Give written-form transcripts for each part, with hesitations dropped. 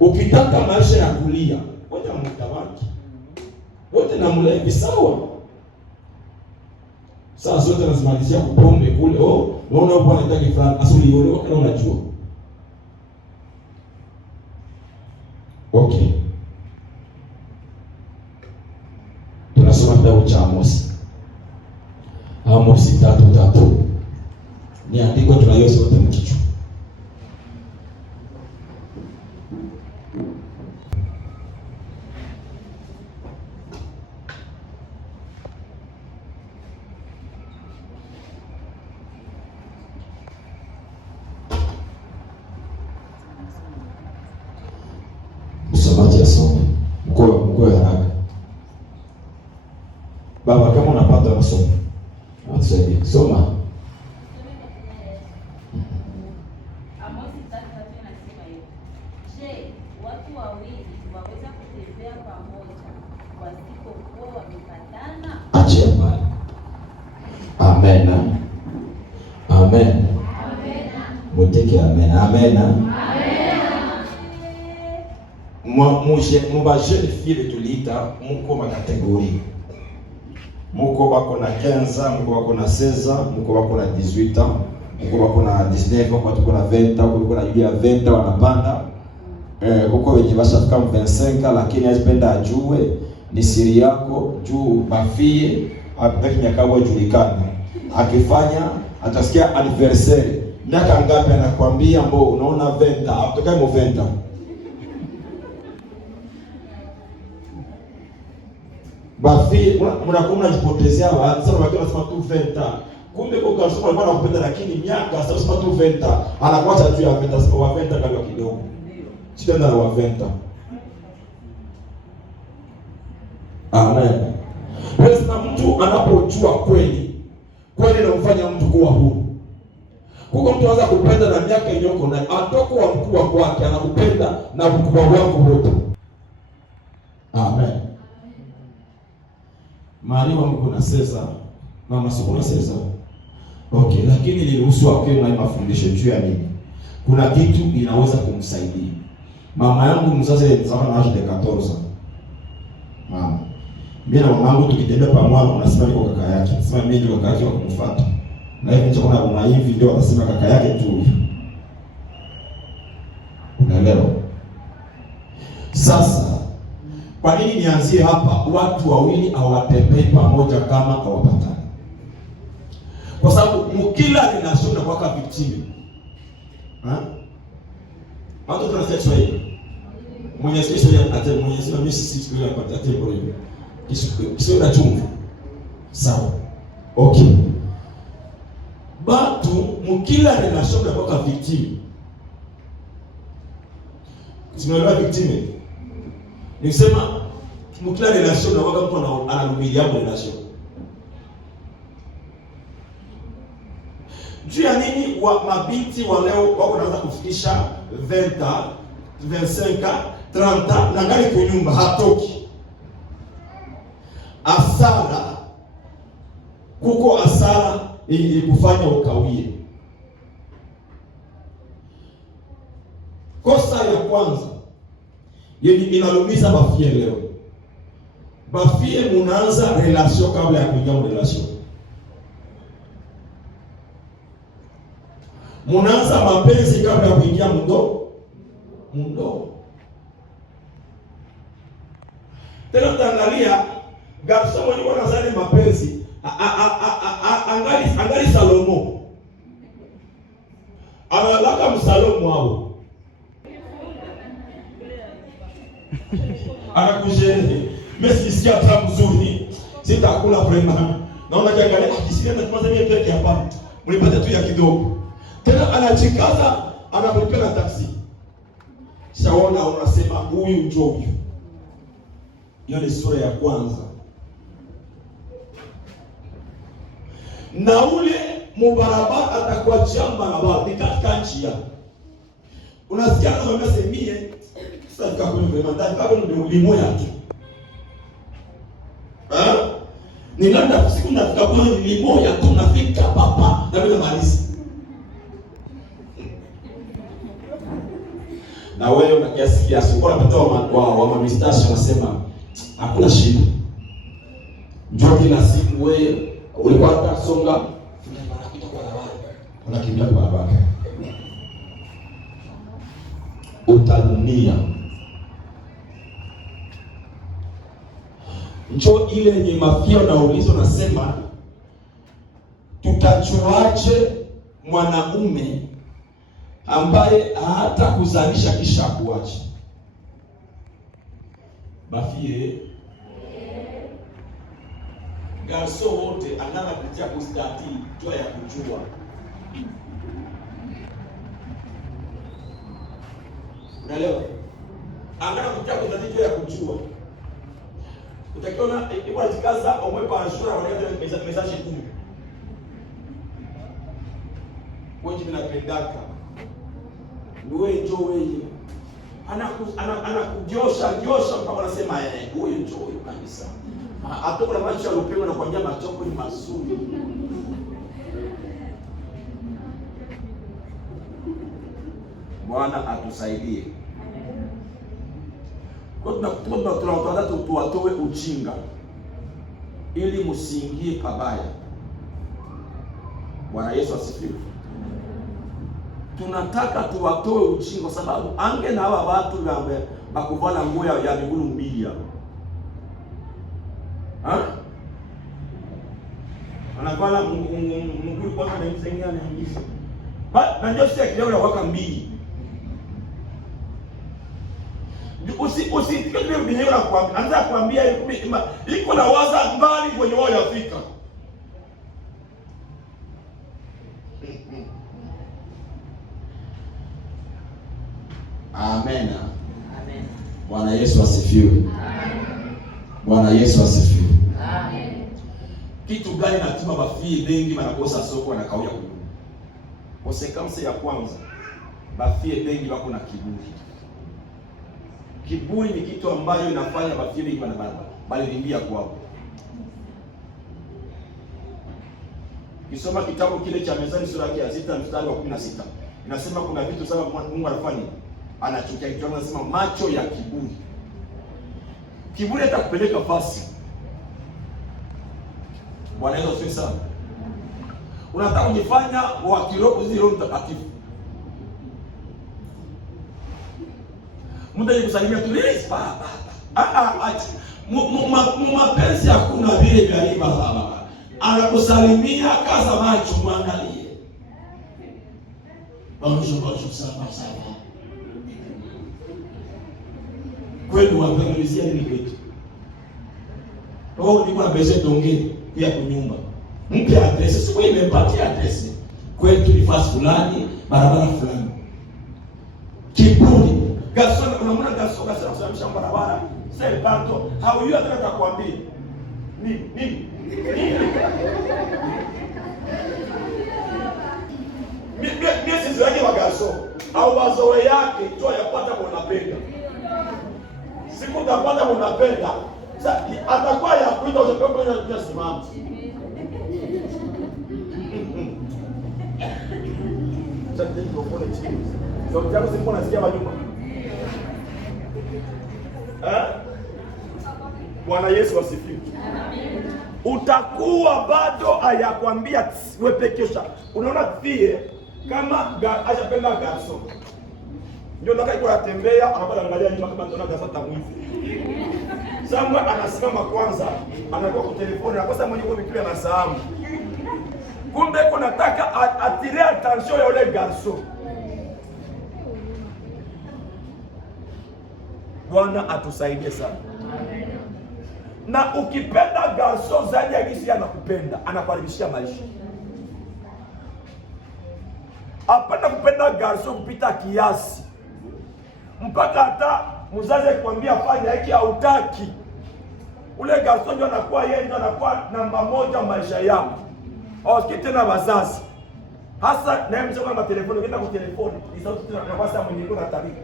Ukitaka maisha ya kulia, wote mtabaki. Wote na mlevi sawa. Sasa zote nazimalizia kupombe kule. Unaona bwana anataka fulani, asuli yule kana unajua. Okay. Tunasoma kitabu cha Amos. Amos 3:3. Ni andiko tunayosoma wote mkichwa. Msomaji asome. Mkoe haraka. Baba, kama unapata masomo, atusaidie. Soma. Amos 3:3 inasema hivi. Je, watu wawili waweza kutembea pamoja wasipokuwa wamepatana? Achia mbali. Amen. Amen. Amen. Muteke amen. Amen. Mwa jeune fille tuliita muko ma catégorie. Muko bako na 15 ans, muko bako na 16 ans, muko bako na 18 ans, muko bako na 19 ans, muko bako na 20 ans, muko bako na ya 20 ans wanapanda. Kuko wenye bashafika 25 ans lakini azipenda ajue ni siri yako juu bafie avec nyakabo julikana. Akifanya atasikia anniversaire. Miaka ngapi anakuambia mbo unaona 20 ans, atokaye mo 20 ans. Bafi mnakuwa mnajipotezea sasa watu wanasema tu 20 ans. Kumbe kwa kasoma alikuwa anakupenda lakini miaka sasa unasema tu 20 ans. Anakuacha tu ya 20 ans, wa 20 kama kidogo. Sio ndio wa 20 ans. Amen. Sasa mtu anapojua kweli inamfanya mtu kuwa huru. Kuko mtu anaweza kupenda na miaka inyoko na atoko wa mkubwa kwake anakupenda na mkubwa wako wote. Amen. Mahali wangu kuna Cesar, mama sio kuna Cesar. Okay, lakini niliruhusu akiwe na mafundisho juu ya nini? Kuna kitu inaweza kumsaidia. Mama yangu mzazi alizama na age de 14. Mama. Mimi na mama yangu tukitembea pamoja unasema niko kaka yake. Sema mimi ndio kaka yake wa kumfuata. Na hivi ndio kuna hivi ndio wanasema kaka yake tu. Unaelewa? Sasa kwa nini nianzie hapa? Watu wawili hawatembei pamoja kama hawapatani. Kwa sababu mkila relation na kwa victim. Hapo tunasema Kiswahili. Mwenyezi Mungu ate Mwenyezi Mungu sisi tukio la patate bora. Kisio na chumvi. Sawa. Okay. Batu mkila relation na kwa victim. Tunaelewa victim. Nikisema mkila relation na waka mtu anarudia hapo relation. Juu ya nini mabinti wa leo wako naanza kufikisha 20, 25, 30 na gari kwa nyumba hatoki. Asara kuko asara ili kufanya ukawie. Kosa ya kwanza yenye inalumiza bafie leo. Bafie munaanza relation kabla ya kuingia relation. Munaanza mapenzi kabla ya kuingia mundo. Tena utaangalia garso mwenye wanazali mapenzi angali Salomo. Analaka msalomo wao. Anakujeni. Mimi sisikia hata mzuri. Sitakula vraiment. Naona kiangalia akisikia na kwanza mimi peke hapa. Mlipata tu ya kidogo. Tena anachikaza anapolipa na taksi. Shaona unasema huyu njoo huyu. Hiyo ni sura ya kwanza. Na ule mubarabara atakuwa jamba na barabara ni katika njia. Unasikia kama mmesemie sasa kwa vraiment kama ndio limoya tu. Ninaenda siku nafika kwa limoya tu nafika papa na bila malizi. Na wewe una kiasi kwa unapata wa mamistashi wanasema hakuna shida. Njoo kila siku wewe ulikuwa hata songa unapita kwa barabara. Unakimbia kwa barabara. Utadunia. Njoo ile yenye mafia unauliza unasema tutachuache mwanaume ambaye hata kuzalisha kisha kuacha. Bafie garso wote anana kutia kustati toa ya kujua. Unaelewa? Anana kutia kustati toa ya kujua. Utakiona ipo atikaza omwepa ashura wanaenda message 10. Wewe mnapendaka. Wewe njoo wewe. Anakujosha mpaka anasema huyu njoo huyu kabisa. Hapo kuna macho aliopewa na kuambia machoko ni mazuri. Bwana atusaidie. Kwa tunataka tuwatoe ujinga ili msiingie pabaya. Bwana Yesu asifiwe. Tunataka tuwatoe ujinga kwa sababu ange na hawa watu bakuvala nguo ya miguu mbili hapo. Anavala mguu kwa na msengea na hizi. Na ndio sisi kidogo ya waka mbili. Usitikile mbele na kuambia, anza kuambia iko na waza mbali kwenye wao yafika. Amen. Amen. Bwana Yesu asifiwe. Amen. Bwana Yesu asifiwe. Amen. Kitu gani natuma bafie bengi wanakosa soko na kauya kunyuma? Konsekansi ya kwanza, bafie bengi wako na kiburi. Kiburi ni kitu ambayo inafanya bafie bengi bali limbia kwao. Kisoma kitabu kile cha Mezani sura ya 6 mstari wa 16. Inasema kuna vitu saba Mungu anafanya. Anachukia kitu anasema macho ya kiburi. Kiburi atakupeleka fasi. Bwana Yesu asifiwe sana. Unataka kujifanya wa kiroho zile Roho Mtakatifu. Mtu yekusalimia tu lili baba. Mapenzi hakuna vile vya riba baba. Anakusalimia kaza macho muangalie. Bonjour sana. Kweli wapelelezia nini kwetu? Wao ni kwa bese donge pia kunyumba. Mpe address, sio imempatia address. Kwetu ni fast fulani, barabara fulani. Kiburi. Gasona unamwona gasona sana barabara. Sasa bato, haujui ataka kukwambia. Nini? Mimi sizoeje wa gaso. Au wazoe yake tu yapata unapenda. Siku utapata unapenda. Sasa atakuwa ya kuita usipepo na kusimama. Sasa ndio kwa chini. Sasa jambo sipo nasikia nyuma. Bwana Yesu asifiwe. Amen. Utakuwa bado hayakwambia wewe pekesha. Unaona vie kama ajapenda garso. Ndio nataka iko atembea anaangalia nyuma kama tunaona garso tamwizi. Samwa anasimama kwanza, anakuwa kwa telefoni, anakosa mwenye kwa vitu anasahau. Kumbe kuna nataka atire attention ya yule garso. Bwana atusaidie sana. Amen. Na ukipenda garso zaidi ya gisi anakupenda, anakaribishia maisha. Hapana kupenda garso kupita kiasi. Mpaka hata mzazi akwambia fanya hiki hautaki. Ule garso ndio anakuwa yeye ndio anakuwa namba moja maisha yako. Usikie tena wazazi. Hasa na mzee kwa telefoni, ukienda kwa telefoni, ni sauti tena kwa sababu mwenye kuna taarifa.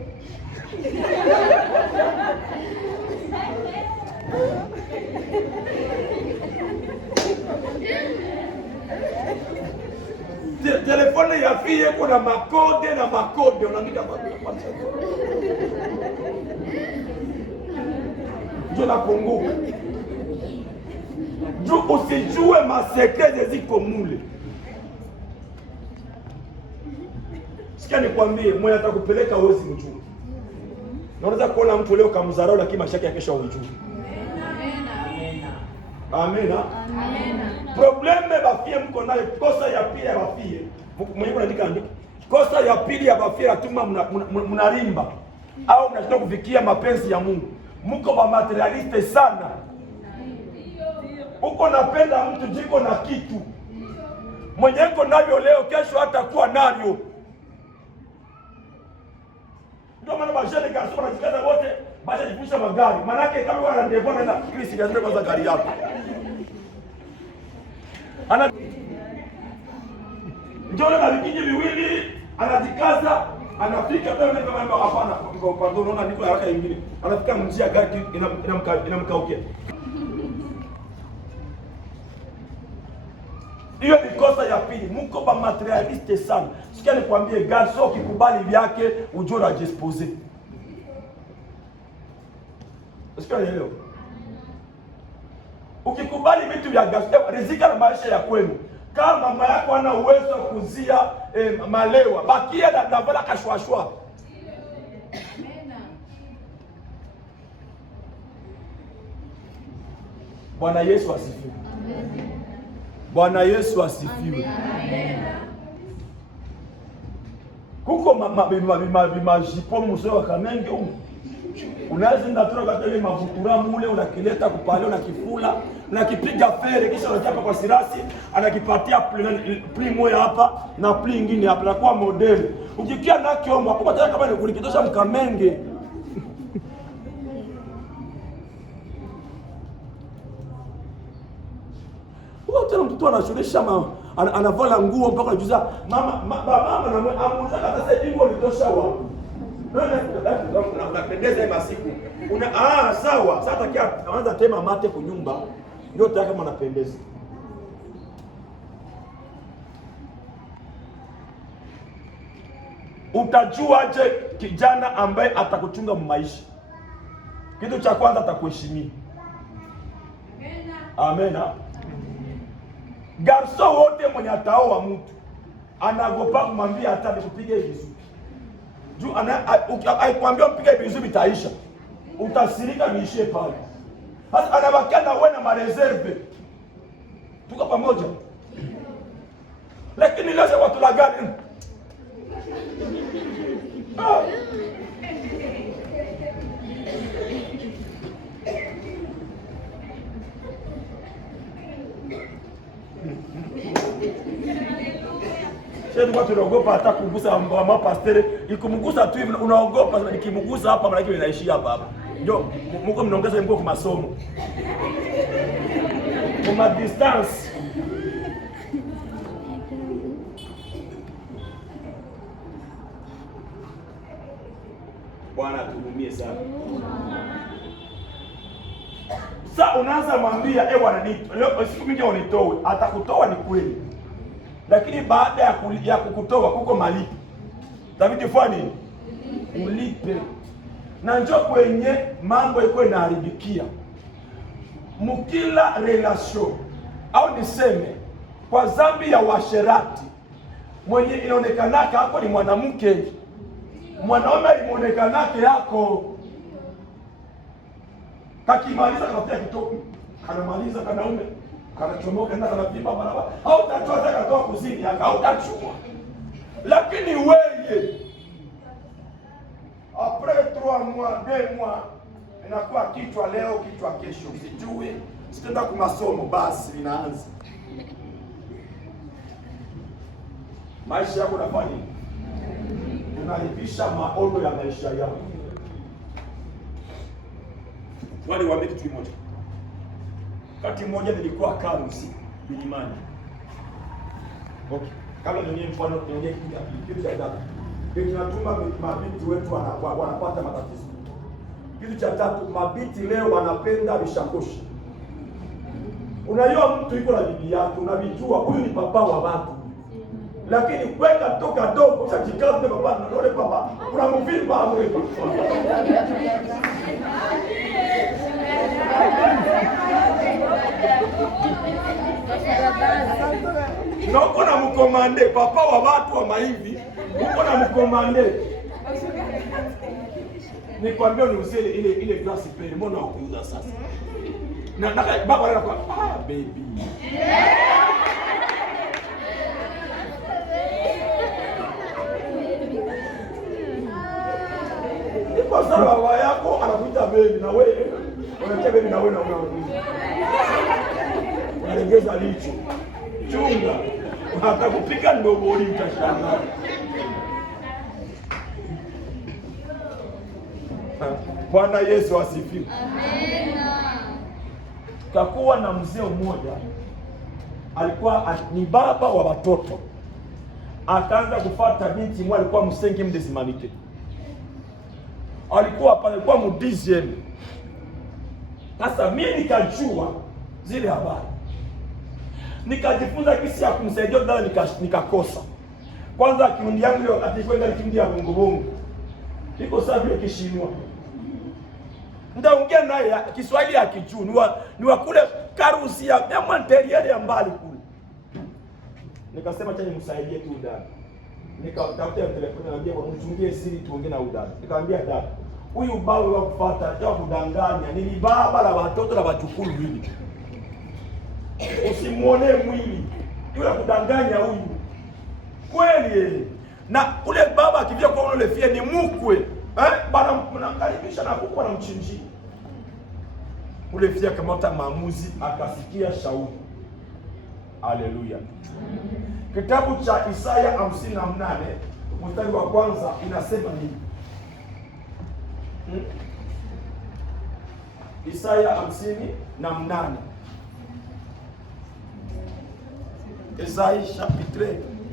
telefone ya fie kuna makode na makode unaandika kwa ndio na Kongo. Juu usijue masekete ziko mule. Sikia nikwambie, mwenye atakupeleka uwezi mjua. Unaweza kuona mtu leo kamzarau lakini mashaka ya kesho hujui. Amena. Amena. Probleme bafie mko nayo, kosa ya pili ya bafie. Mwenye kuandika andika. Kosa ya pili ya bafie atuma mnarimba au mnataka kufikia mapenzi ya Mungu. Mko ba materialiste sana. Uko napenda mtu jiko na kitu. Mwenye uko navyo leo kesho hatakuwa navyo. Ndio maana bashane kasoma na jikaza wote basha jifusha magari. Maana yake kama wana ndevo na Kristo ndio kwanza gari yako. Ana ndio na vikiji viwili anajikaza anafika pale na kama hapana kwa pardon unaona niko haraka nyingine. Anafika mjia gari inamkaukia. Hiyo ni kosa ya pili. Mko ba materialiste sana. Sikia nikwambie garso ukikubali vyake ujue unajispose. Sikia leo. Ukikubali vitu vya garso, rizika na maisha ya kwenu. Kama mama yako ana uwezo wa kuzia malewa, bakia na davala kashwashwa. Bwana Yesu asifiwe. Bwana Yesu asifiwe. Kuko majipo mzee wa Kamenge unaweza ndatoka katika ile mavutura mule unakileta kupale unakifula unakipiga fere kisha unachapa kwa sirasi anakipatia pli moja hapa na pli nyingine hapa na kwa modeli ukikia na kiomba kwa sababu kama ni kulikitosha Mkamenge wote mtu anashurisha anavala nguo mpaka anajuza mama na amuza hata sasa hivi ulitosha wapi unapendeza hiyo masiku sawa sasa takia anaanza tema mate kwa nyumba ndio taka kama anapendeza utajuaje kijana ambaye atakuchunga maisha? Kitu cha kwanza atakuheshimia. Amena. Garso wote mwenye ataoa mtu anagopa kumwambia hata nikupige vizuri. Juu aikwambia mpige vizuri bitaisha. Utasirika niishie pale. Sasa anabakia na wewe na mareserve. Tuko pamoja. Lakini leo watu la gani? Sasa watu wanaogopa hata kugusa mama pastor, ikumgusa tu hivi unaogopa nikimgusa hapa maana yake inaishia hapa hapa. Ndio mko mnaongeza mko kwa masomo. Kwa distance. Bwana tuhumie sana. Sasa unaanza mwambia bwana leo siku mingi unitoe, atakutoa ni kweli. Lakini baada ya kukutoa kuko malipo. David fanya nini? Ulipe. Na njoo kwenye mambo yako yanaharibikia. Mkila relation au niseme kwa dhambi ya washerati mwenye inaonekanaka hapo ni mwanamke. Mwanaume alimuonekanake yako. Kakimaliza kanapiga kitoko. Kanamaliza kanaume. Kanachomoka na kanapimba barabara. Hautachua hata katoa kuzini yaka. Hautachua. Lakini wewe après 3 mois, 2 mois inakuwa kichwa leo, kichwa kesho. Usijue. Sitaenda kwa masomo basi linaanza. Maisha yako unafanya nini? Unalipisha maono ya maisha yako. Wale waambie kitu kimoja. Wakati mmoja nilikuwa Karusi, Milimani. Okay. Kabla nionyeshe mfano nionyeshe kitu cha tatu. Tunatuma mabinti wetu wanapata matatizo. Kitu cha tatu, mabinti leo wanapenda vishakoshi. Unajua mtu yuko na bibi yake, unavijua huyu ni papa wa watu. lakini kweka toka dogo chachikazi papa nole papa kuna mvimba hapo. Na uko na mkomande papa wa watu wa maivi, uko na mkomande. Nikwambia uniuzie ile glasi pale, mbona ukuuza sasa? Na baba anakuwa baby. Kwa sababu baba yako anakuita baby na wewe unatia baby na wewe na unaongeza. Unaongeza licho. Chunga. Atakupika ndogo utashangaa. Bwana Yesu asifiwe. Amina. Kakuwa na mzee mmoja alikuwa ni baba wa watoto. Akaanza kufuata binti mmoja alikuwa msengi mdezimanite. Alikuwa mudizien. Sasa mimi nikajua zile habari. Nikajifunza kisi ya kumsaidia dada nikakosa. Kwanza kiundi yangu ile wakati kwenda kiundi ya bongo. Iko sawa vile kishinwa. Ndaongea naye Kiswahili ya kijuu ni wa kule Karusi ya Monteriere ya mbali kule. Nikasema cha nimsaidie tu dada. Nikamtafutia telefoni anambia kwa mchungie siri tuongee na dada. Nikamwambia dada, huyu baba wa kufuata cha kudanganya ni baba la watoto na wachukuru hivi. Usimuone mwili. Yule kudanganya huyu. Kweli. Na ule baba akivia kwa ule fie ni mkwe. Bana mnakaribisha na kuku na mchinji. Ule fia kamata maamuzi akasikia shauri. Haleluya. Kitabu cha Isaya 58 mstari wa kwanza inasema nini? Isaya 58. Isaya chapitre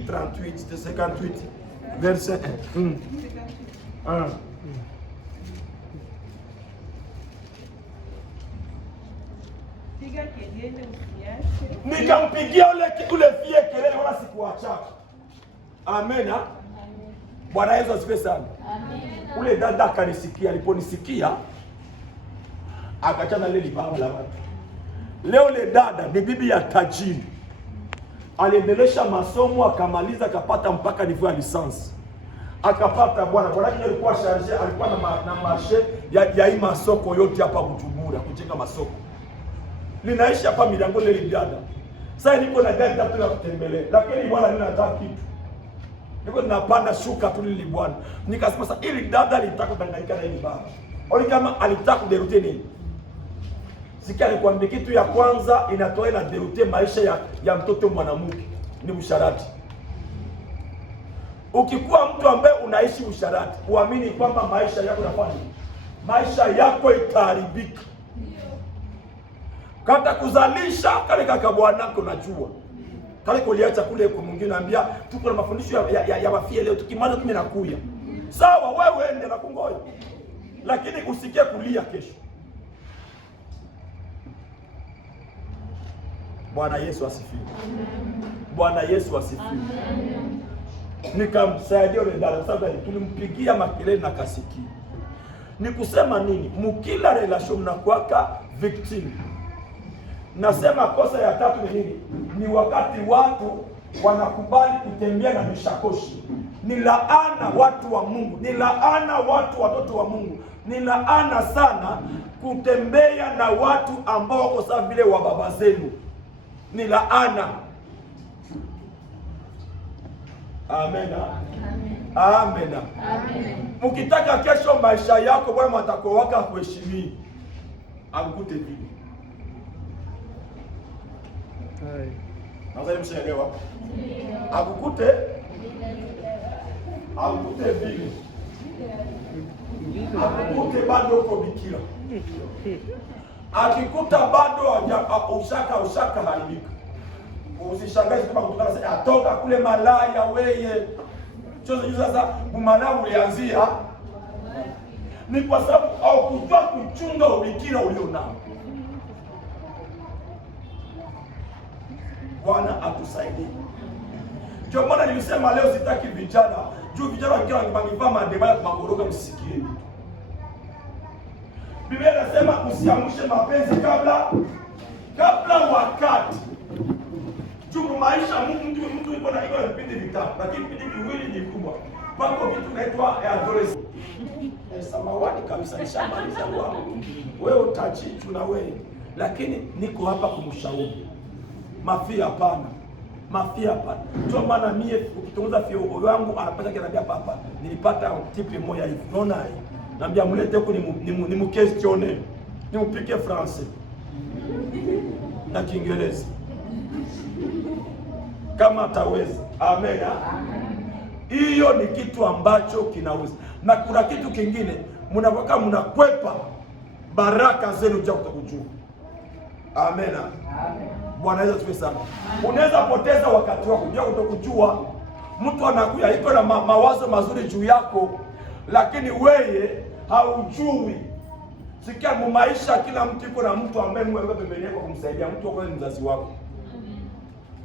38 58 verset 1. Nikampigia ule fie kelele wala sikuacha. Amen. Bwana Yesu asifiwe sana. Amen. Ule dada akanisikia, aliponisikia akachana lile baba la watu. Leo ile dada ni bibi ya tajiri. Aliendelesha masomo akamaliza akapata mpaka niveau ya lisansi. Akapata bwana yake alikuwa charge, alikuwa na marshe ya hii masoko yote hapa Bujumbura kujenga masoko. Linaishi hapa milango ile dada. Sasa niko na gari tatu ya kutembelea, lakini bwana ninataka kitu. Niko ninapanda shuka tu lili bwana. Nikasema sasa ili dada litaka kudanganyika na ile baba. Oli kama alitaka kuderute nini? Sikia nikwambie kitu ya kwanza inatoa na derute maisha ya mtoto mwanamke ni usharati. Ukikuwa mtu ambaye unaishi usharati, uamini kwamba maisha yako yanafanya nini? Maisha yako itaharibika. Kata kuzalisha kale kaka bwanako najua. Kale kuliacha kule kwa mwingine anambia tuko na mafundisho ya wafie leo tukimaliza tumenakuya. Sawa wewe ende na kungoja. Lakini usikie kulia kesho. Bwana Yesu asifiwe. Bwana Yesu asifiwe. Nikamsaidia yule dada sababu tulimpigia makelele na kasiki. Ni kusema nini? Mkila relation mnakuwaka victim. Nasema kosa ya tatu ni nini? Ni wakati watu wanakubali kutembea na mishakoshi. Ni laana watu wa Mungu. Ni laana watu watoto wa Mungu. Ni laana sana kutembea na watu ambao wako sawa vile wa baba zenu. Ni laana. Amen. Amen. Mkitaka kesho maisha yako bwana matako waka kuheshimia. Akukute vile. Nazali mshaelewa? Akukute vile. Akukute bado uko bikira. Akikuta bado ushaka haribika. Usishangae kama kutokana sasa atoka kule malaya weye. Chozo sasa umalaya ulianzia. Ni kwa sababu au kujua kuchunga ubikira ulionao. Bwana atusaidie. Ndio maana nilisema leo sitaki vijana. Juu vijana wangevaa madeba ya makoroga msikieni. Biblia inasema usiamshe mapenzi kabla wakati. Juu maisha mtu yuko na vipindi vitatu, lakini vipindi viwili ni kubwa. Pako kitu kinaitwa adolescence. Samawati kabisa nishamaliza wangu. Wewe utachichu na wewe. Lakini niko hapa kumshauri. Mafia hapana. Mafia hapana. Ndio maana mie ukitunza fio wangu anapata kinambia papa. Nilipata tipi moja hivi. Unaona hii? Naambia mlete huko ni mquestionner. Ni mpike français. Na Kiingereza. Kama ataweza. Amen. Hiyo ni kitu ambacho kinaweza. Na kuna kitu kingine, mnapokaa mnakwepa baraka zenu za kutokujua. Amen. Bwana Yesu asifiwe sana. Unaweza poteza wakati wako bila kutokujua. Mtu anakuja iko na mawazo mazuri juu yako, lakini wewe haujui. Sikia maisha, kila mtu iko na mtu ambaye Mungu ameweka pembeni yako kumsaidia. Mtu wako ni mzazi wako.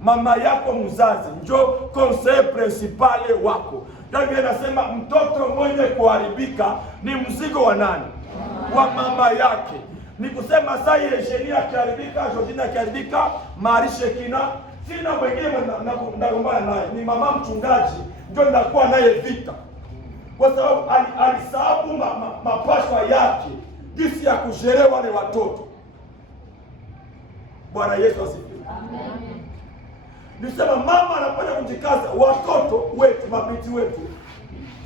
Mama yako mzazi ndio conseil principal wako. Ndio anasema mtoto mwenye kuharibika ni mzigo wa nani? Wa mama yake. Ni kusema saa ile sheria akiharibika, Georgina akiharibika, Marisha kina sina wengine ndagombana naye. Ni mama mchungaji ndio ndakuwa naye vita. Kwa sababu alisababu mapashwa yake jinsi ya kusherehe wale watoto. Bwana Yesu asifiwe. Amen. Nisema mama anapenda kujikaza watoto wetu, mabiti wetu.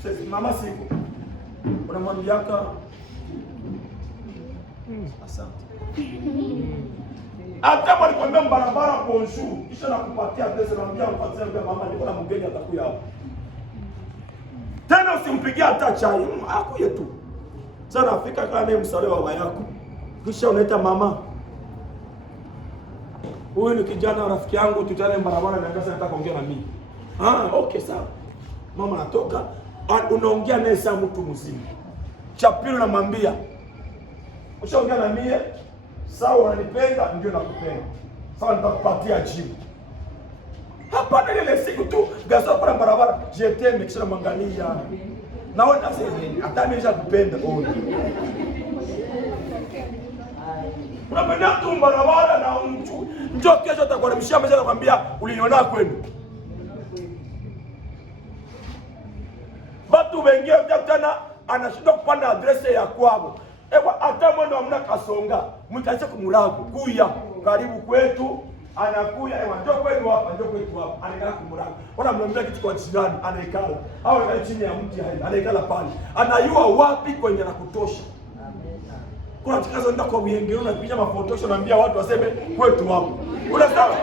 Sasa mama siko. Unamwambiaka asante. Hata walikwambia barabara bonjour, kisha nakupatia adresse naambia mpatie mama niko na mgeni atakuja hapo. Tena usimpigie hata chai, akuye tu. Sasa afika kana naye msale wa baba yako. Kisha unaita mama. Huyu ni kijana rafiki yangu, tutane barabara na ngasa nataka kuongea na mimi. Okay sawa. Mama natoka, unaongea naye saa mtu mzima. Cha pili unamwambia, ushaongea na mimi, sawa unanipenda, ndio nakupenda. Sawa nitakupatia jibu. Hapa ile siku tu gasa kwa barabara, JTM kisha mwangalia. Naona sasa hata mimi nishakupenda ona. Unapenda tu barabara na mtu. Njoo kesho atakuharibishia meza nakwambia uliniona kwenu. Watu wengi tena anashinda kupanda adresse ya kwao. Ewa hata mwendo amna kasonga. Mtaanza kumurago kuya karibu kwetu anakuya ewa njoo kwetu hapa njoo kwetu hapa anaikala kumurago. Wana mnamwambia kitu kwa jirani anaikala. Au anaikala chini ya mti anaikala pale. Anayua wapi kwenye nakutosha. Kuna tikazo nenda kwa Mihengero na kupiga mafotosho naambia watu waseme kwetu hapo. Ule sawa?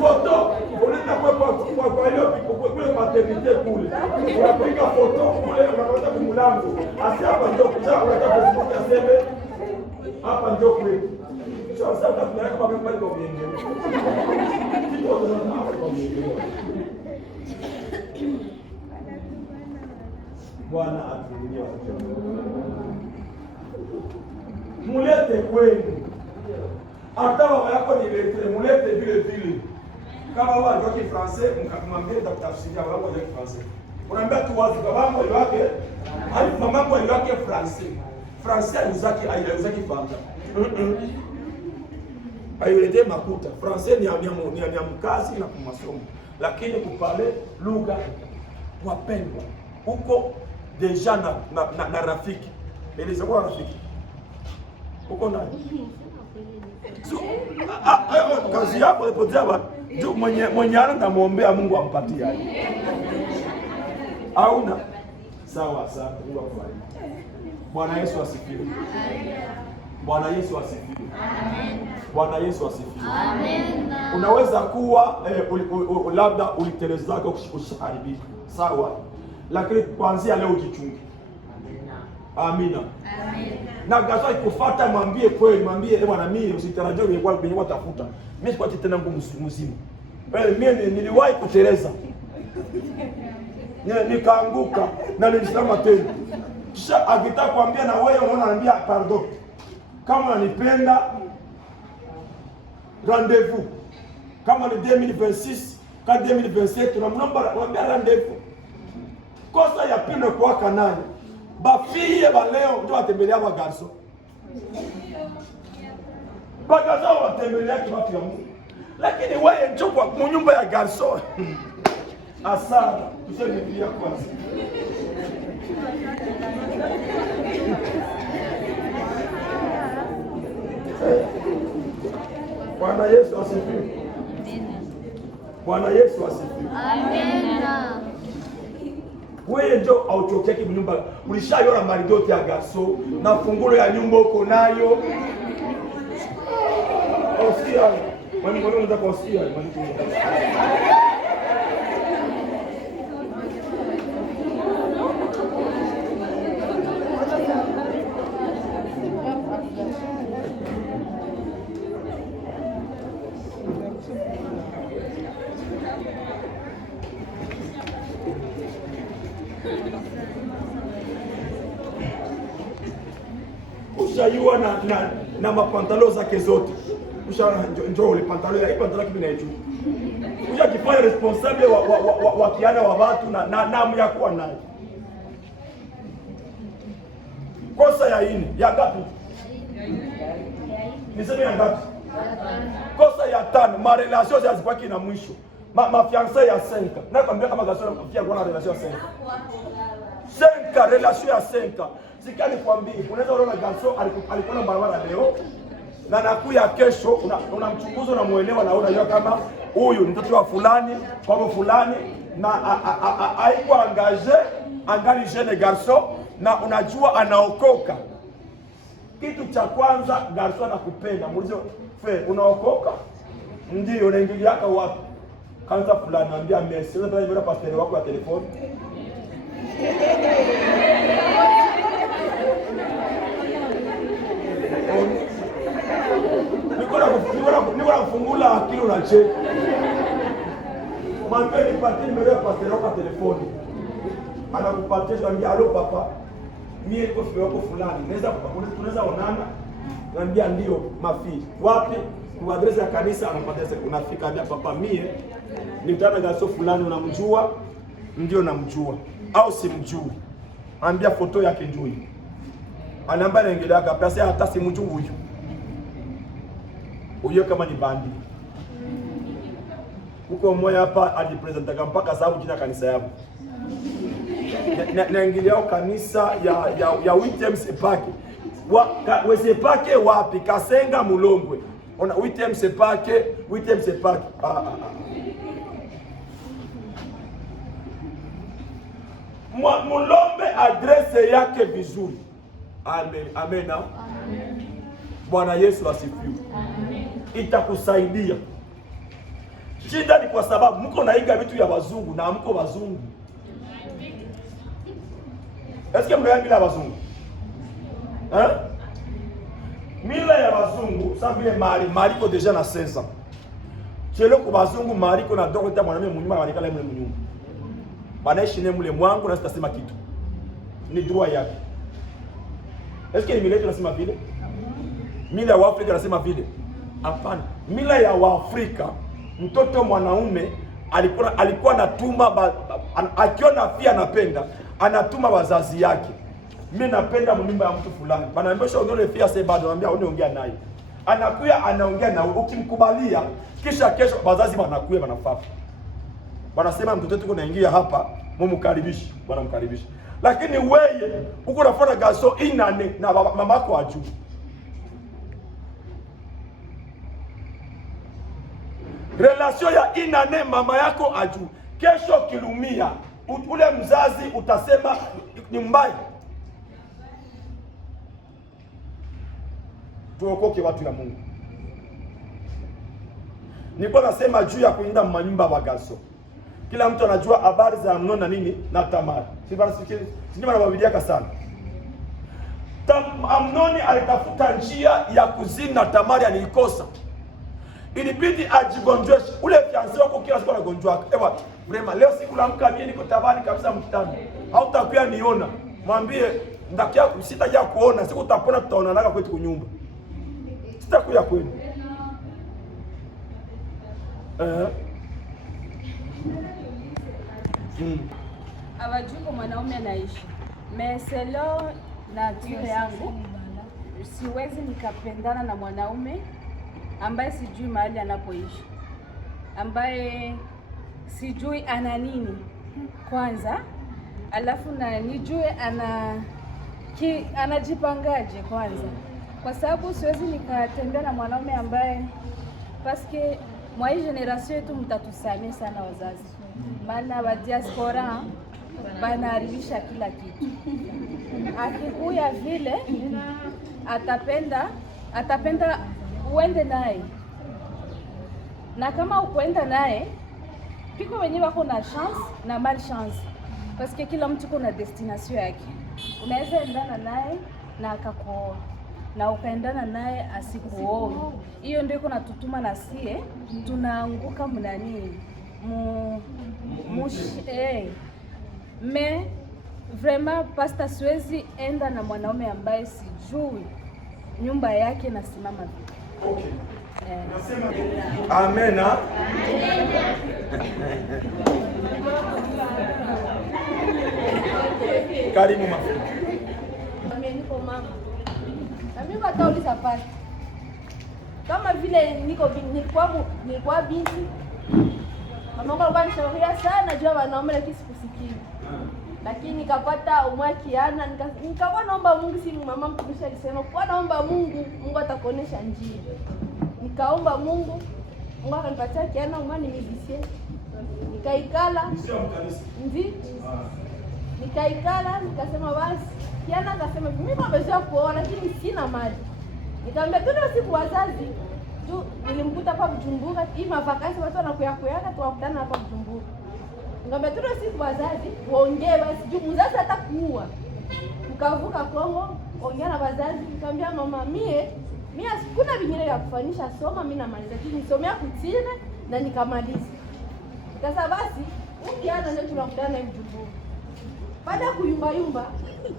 Foto, unaenda kwa hiyo kule maternité kule. Unapiga foto kule unaweza kumlango. Asi hapa ndio kuja unataka Facebook aseme hapa ndio kwetu. Sasa tunaweka kwa Mihengero. Kitu tunataka kwa Mihengero. Bwana atulie. Mulete kwenu. Hata baba yako ni letre, mulete vile vile. Kama wao ndio Kifaransa, mkamwambia nitakutafsiria wao ndio Kifaransa. Unaambia tu wazi babangu wake, hadi mamangu wake Francais. Francais alizaki Fanta. Ayulete makuta. Francais ni mkazi na kumasomo. Lakini kupale lugha wapendwa. Huko deja na rafiki. Eleza kwa rafiki. Huko nani? So, kazi yako ipotea wapi? Ndio mwenye anamuombea Mungu ampatie hayo. Hauna? Sawa sawa, Mungu akubariki. Bwana Yesu asifiwe. Bwana Yesu asifiwe. Amen. Bwana Yesu asifiwe. Amen. Unaweza kuwa labda ulitelezaka ushaharibika. Sawa. Lakini kuanzia leo jichunge. Amina. Amen. Na gaza ikufuata mwambie kweli, mwambie bwana mimi usitarajie nilikuwa tafuta. Mimi sikuwa tena ngumu mzima. Mimi niliwahi kuteleza. Nikaanguka na nilisimama tena. Kisha akitaka kuambia na wewe unaona anambia pardon. Kama unanipenda, rendez-vous. Kama ni 2026, kama 2027 tunamwambia rendez-vous. Kosa ya pili kwa kanani. Bafie ba leo ndio watembelea ba garso. Bagaza watembelea kwa watu ya Mungu. Lakini wewe njoo kwa nyumba ya garso. Asana, tuseme pia kwanza. Bwana Yesu asifiwe. Bwana Yesu asifiwe. Amen. Wewe ndio autocheki nyumba. Ulishaiona maridoti ya garso na fungulo ya nyumba uko nayo. Usikia. Wani unataka kusikia? Ushayua na mapantalo zake zote. Njoo ule pantalo ya pantalo kibi na juu. Uja kifanya responsable wa kiana wa watu na namu ya kuwa naye. Kosa ya ini ya ngapi? Niseme ya ngapi? Kosa ya tano, ma relation hazipaki na mwisho. Ma fiancé ya 5. Na kwambia kama gasona pia kuna relation ya 5. 5 relation ya 5. Sikani kwambie, unaweza unaona garso alikuwa na barabara leo na nakuya kesho unamchunguza unamuelewa na unajua kama huyu ni mtoto wa fulani kwa fulani na haikuwa angali jeune garso na unajua anaokoka. Kitu cha kwanza garso anakupenda. Muulize, "Fe, unaokoka?" Ndio, unaingilia yako wapi? Kanisa fulani, anambia message. Sasa ndio pastor wako ya telefoni. Niko kufungula akili unacheka. Mwambie nipatie nimero ya pastor wako ya telefoni. Anakupatia anambia, "Allo papa, mimi niko fio wako fulani. Tunaweza onana?" Anambia ndio, mafi. Wapi? Kwa address ya kanisa anampatia unafika hapa papa mie ni mtana gaso fulani unamjua? Ndio namjua. Au simjui. Anambia foto yake njui. Anamba naingilia kapasi hata simjui huyu. Huyo kama ni bandi. Huko mmoja hapa alipresenta mpaka sababu jina kanisa yao. Naingilia kanisa ya Witem Sepake. Wesepake wapi? Kasenga Mulongwe. Ona Witem Sepake. Mulombe adrese yake vizuri. Amen. Amena. Amen. Bwana Yesu asifiwe. Amen. Itakusaidia. Shida ni kwa sababu mko naiga vitu ya wazungu na mko wazungu. Eske mnaiga mila ya wazungu? Mila ya wazungu, sa vile mariko deja na 16 ans. Chelo kwa wazungu mariko na dokota mwanaume mnyuma walikala mle mnyumba. Banaishi ne mule mwangu na sitasema kitu. Ni droit yake. Eske ni mila yetu nasema vile? Mila ya Waafrika nasema vile? Hapana. Mila ya Waafrika, mtoto mwanaume alikuwa anatuma akiona pia anapenda, anatuma wazazi yake. Mimi napenda mnyumba ya mtu fulani. Banaambia unaona pia sasa bado anambia unaongea naye. Anakuya anaongea na ukimkubalia kisha kesho wazazi wanakuya wanafafa. Wanasema mtoto wetu kunaingia hapa, mumkaribishe, wanamkaribisha. Lakini wewe uko unafanya gaso inane na mama yako ajui. Relation ya inane mama yako ajui. Kesho kilumia, ule mzazi utasema ni mbaya. Tuokoke watu ya Mungu. Nilikuwa nasema juu ya kuinda manyumba wa gaso. Kila mtu anajua habari za Amnon na nini na Tamar. Sisi wanawabiliaka sana. Amnoni alitafuta njia ya kuzini na Tamari alikosa. Ilibidi ajigonjeshe. Ule fiancé wako kila siku anagonjwa. Ewa, vrema leo siku la mka mimi niko tabani kabisa mkutano. Hautakuwa niona. Mwambie ndakia sitaja kuona, siku utapona tutaonana kwetu kunyumba. sitakuya kwenu. Abajungu mwanaume anaishi meselo na tire yangu, siwezi nikapendana na mwanaume ambaye sijui mahali anapoishi, ambaye sijui ana nini kwanza, alafu na nijue anajipangaje kwanza, kwa sababu siwezi nikatembea na mwanaume ambaye paske mwa hii generation yetu mtatusamia sana wazazi, maana wa diaspora banaharibisha kila kitu. Akikuya vile atapenda uende naye, na kama ukwenda naye piko wenyewe wako na chance na mal chance, paske kila mtu kuna destination yake. Unaweza endana naye na akakuoa na ukaendana naye asikuoe. Hiyo ndio iko natutuma na sie tunaanguka mnani me vraiment pasta, siwezi enda na mwanaume ambaye sijui nyumba yake nasimama vipi. Okay. Amena. Karibu mama. Niko mama. Na mimi watauliza pale. Kama vile nilikuwa binti. Mama wangu alikuwa anishauri sana juu ya wanaume, lakini sikusikia. Lakini nikapata umwakiana, nikawa naomba Mungu, si mama mtumishi alisema, kwa naomba Mungu atakuonesha njia. Nikaomba Mungu akanipatia kiana umani mizisie. Nikaikala. Nikaikala, nikasema basi. Kiana akasema mimi nimeweza kuoa lakini sina mali. Nikamwambia tu siku wazazi tu, nilimkuta hapa Bujumbura, hii mavakasi watu wanakuya tuwakutana hapa Bujumbura. Nikamwambia tu siku wazazi waongee basi juu mzazi atakuua. Tukavuka Kongo, ongea na wazazi, nikamwambia mama mimi sikuna vingine vya kufanyisha, soma mimi namaliza. Nisomea kutine na nikamaliza. Sasa basi, ukiana ndio tunakutana hivi Bujumbura. Baada ya kuyumba,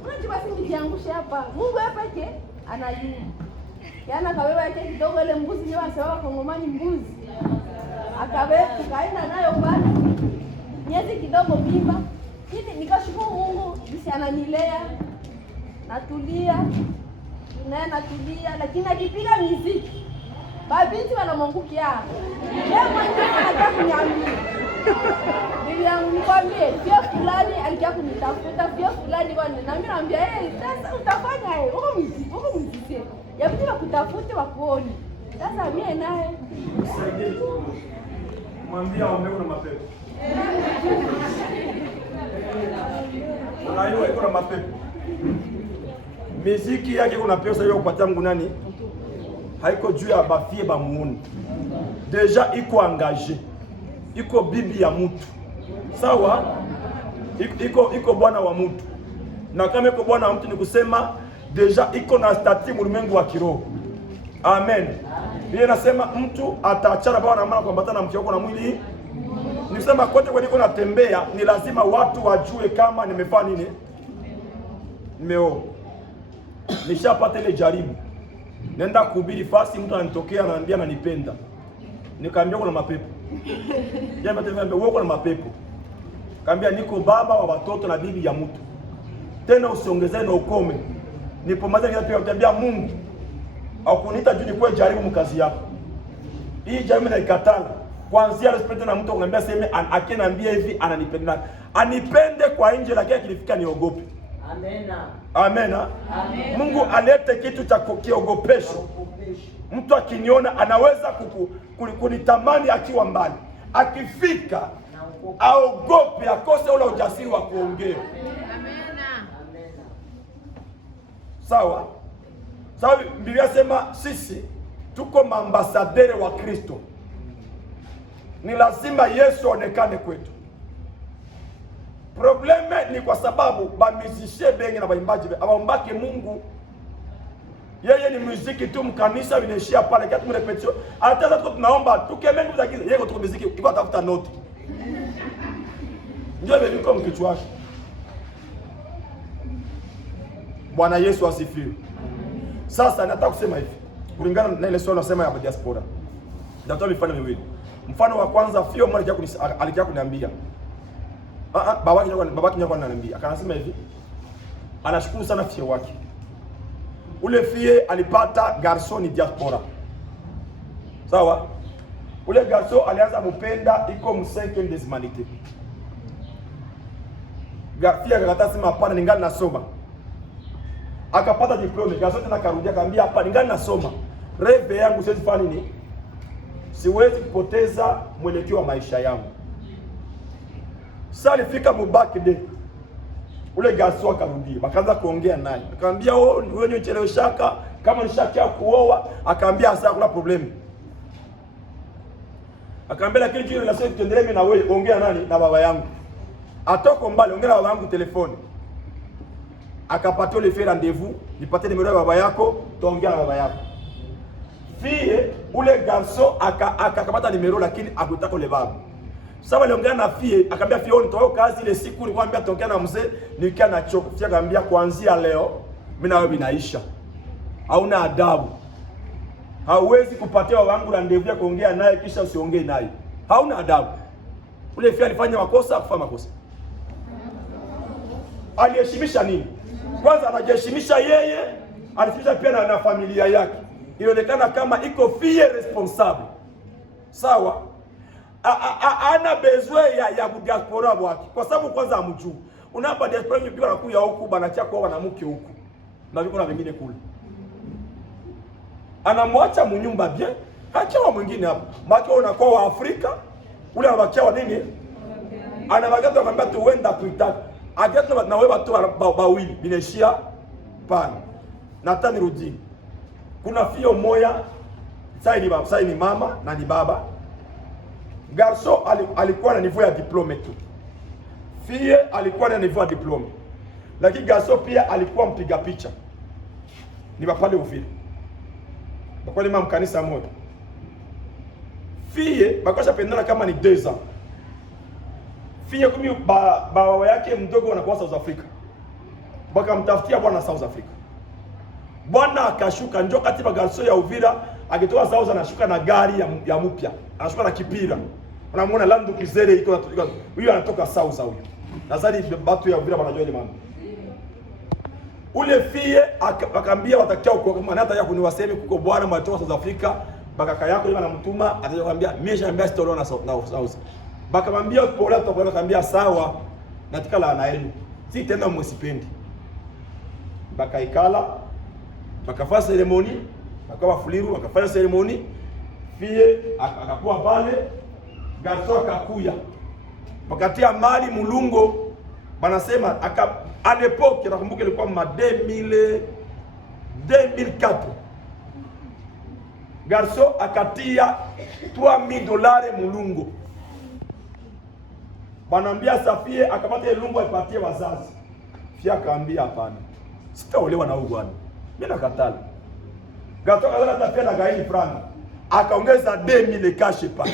unajua basi nijiangushe hapa. Mungu hapa yake anayumba. Yana kabeba yake kidogo ile mbuzi ni wanasema Kongomani mbuzi. Akabeba tukaenda nayo pale. Miezi kidogo mimba. Hivi nikashukuru Mungu jinsi ananilea. Natulia. Natulia lakini akipiga muziki. Babinti wanamwangukia. Yeye mwenyewe anataka kuniambia. Nikwambie pia fulani alikuwa kunitafuta, pia fulani kwa nini? Na mimi naambia sasa utafanya uko mziki. Ya mtu wakutafute wakuone. Sasa mimi naye mwambia ombe kuna mapepo. Unaiwa iko na mapepo. Muziki yake kuna pesa hiyo kupatia Mungu nani? Haiko juu ya bafie ba muone. Deja iko engagé. Iko bibi ya mtu. Sawa? Iko bwana wa mtu. Na kama iko bwana wa mtu ni kusema deja iko na stati ulimwengu wa kiroho. Amen. Yeye nasema mtu ataachana bwana na mama kuambatana na mke wako na mwili. Nisema kote kwa niko natembea ni lazima watu wajue kama nimefanya nini. Nimeo. Nishapata ile jaribu. Nenda kuhubiri fasi, mtu ananitokea ananiambia ananipenda. Nikaambia kuna mapepo. Yeye mtaniambia wewe kuna mapepo. Kaambia niko baba wa watoto na bibi ya mtu. Tena usiongezee na ukome. Nipomaliza kile pia utambia Mungu akuniita juu nikuwe jaribu mkazi yako. Hii jaribu na ikatana. Kuanzia respect na mtu ananiambia sema akiniambia hivi ananipenda. Anipende kwa nje lakini akilifika niogope. Amena. Amena. Amen. Mungu alete kitu cha kiogopesho. Mtu akiniona anaweza kunitamani akiwa mbali. Akifika aogope, akose ule ujasiri wa kuongea. Amena. Sawa? Sawa, Biblia sema sisi tuko maambasadere wa Kristo. Ni lazima Yesu aonekane kwetu. Probleme ni kwa sababu bamizishe bengi na baimbaji abaombake Mungu. Yeye ni muziki tu, mkanisa vinaishia pale kiatu mrepetio. Hata sasa tunaomba tukemeni nguvu za giza. Yeye kwa muziki iko atafuta noti. Ndio bebe kwa mkichwa wake. Bwana Yesu asifiwe. Sasa nataka kusema hivi. kulingana na ile swali nasema ya diaspora. Nitatoa mifano miwili. Mfano wa kwanza, fio mmoja alikia kuniambia. Babaki nyako ananiambia. Akasema hivi. Anashukuru sana fio wake. Ule fie alipata garçon diaspora. Sawa? Ule garçon alianza mpenda iko m5 des humanités. Fie akakataa sema hapana ningali nasoma. Akapata diplome, garçon tena karudia akamwambia hapa ningali nasoma. Reve yangu siwezi fanya nini? Siwezi kupoteza mwelekeo wa maisha yangu. Sasa alifika mubaki de. Ule garçon akarudia, bakaanza kuongea naye. Akamwambia wewe ni ucheleweshaka kama nishakia kuoa, akamwambia sasa kuna problem. Akamwambia lakini kile la sasa tuendelee mimi na wewe, ongea nani na baba yangu. Atoko mbali, ongea na baba yangu telefoni. Akapata ile fait rendez-vous, nipate numero ya baba yako, tuongea na baba yako. Fie ule garçon akakamata numero lakini akutaka ule baba. Sasa waliongea na fie, akamwambia fie nitoa kazi ile siku nilikwambia tongea na mzee, nikaa na choka. Fie akamwambia kuanzia leo mimi na wewe binaisha. Hauna adabu. Hauwezi kupatia wangu rendezvous ya kuongea naye kisha usiongee naye. Hauna adabu. Ule fia alifanya makosa, kufanya makosa. Aliheshimisha nini? Kwanza anajiheshimisha yeye, aliheshimisha pia na familia yake. Ilionekana kama iko fie responsable. Sawa? Ana besoin ya diaspora wake. Kwa sababu kwanza amjuu. Unapa diaspora nyingine anakuja huku bana chako wana mke huku. Na viko na vingine kule. Anamwacha mnyumba bien, hakiwa mwingine hapa. Maki unakuwa wa Afrika, ule anabakia wa nini? Anabakia kwamba tuenda kuitaka. Akiato na wewe watu bawili bineshia pana. Nata nirudi. Kuna fio moya, sasa ni mama na ni baba. Garçon alikuwa na niveau ya diplome tu. Fille alikuwa na niveau ya diplome. Lakini garçon pia alikuwa mpiga picha. Ni bapale Uvira. Bakwa lima mkanisa moja. Fille bakosha pendana kama ni 2 ans. Fille kumi baba yake mdogo anakuwa South Africa. Baka mtafutia bwana South Africa. Bwana akashuka njoo kati garçon ya Uvira akitoka South anashuka na gari ya mpya. Anashuka na kipira. Unamuona Land Cruiser iko huyo anatoka South huyo. Nadhani watu ya Uvira wanajua ile mambo. Ule fie akamwambia watakia uko kama hata ya kuniwasemi kuko bwana mtoka South Africa, bakaka yako yeye anamtuma atakwambia mimi nishaambia story na South. Bakamwambia pole tutakwenda kwambia sawa natika la na yenu. Si tena msipendi. Bakaikala bakafanya ceremony, bakawa fuliru, bakafanya ceremony. Fie akakuwa pale, garçon akakuya. Bakatia mali mulungo banasema à l'époque nakumbuka ilikuwa ma 2004. Garçon akatia $3000 mulungo. Banambia Safie akamata ile lungu aipatie wazazi. Fia akaambia hapana. Sitaolewa na huyu bwana. Mimi nakatala. Garçon akataka tafia na gaini franga. Akaongeza 2000 cash pa.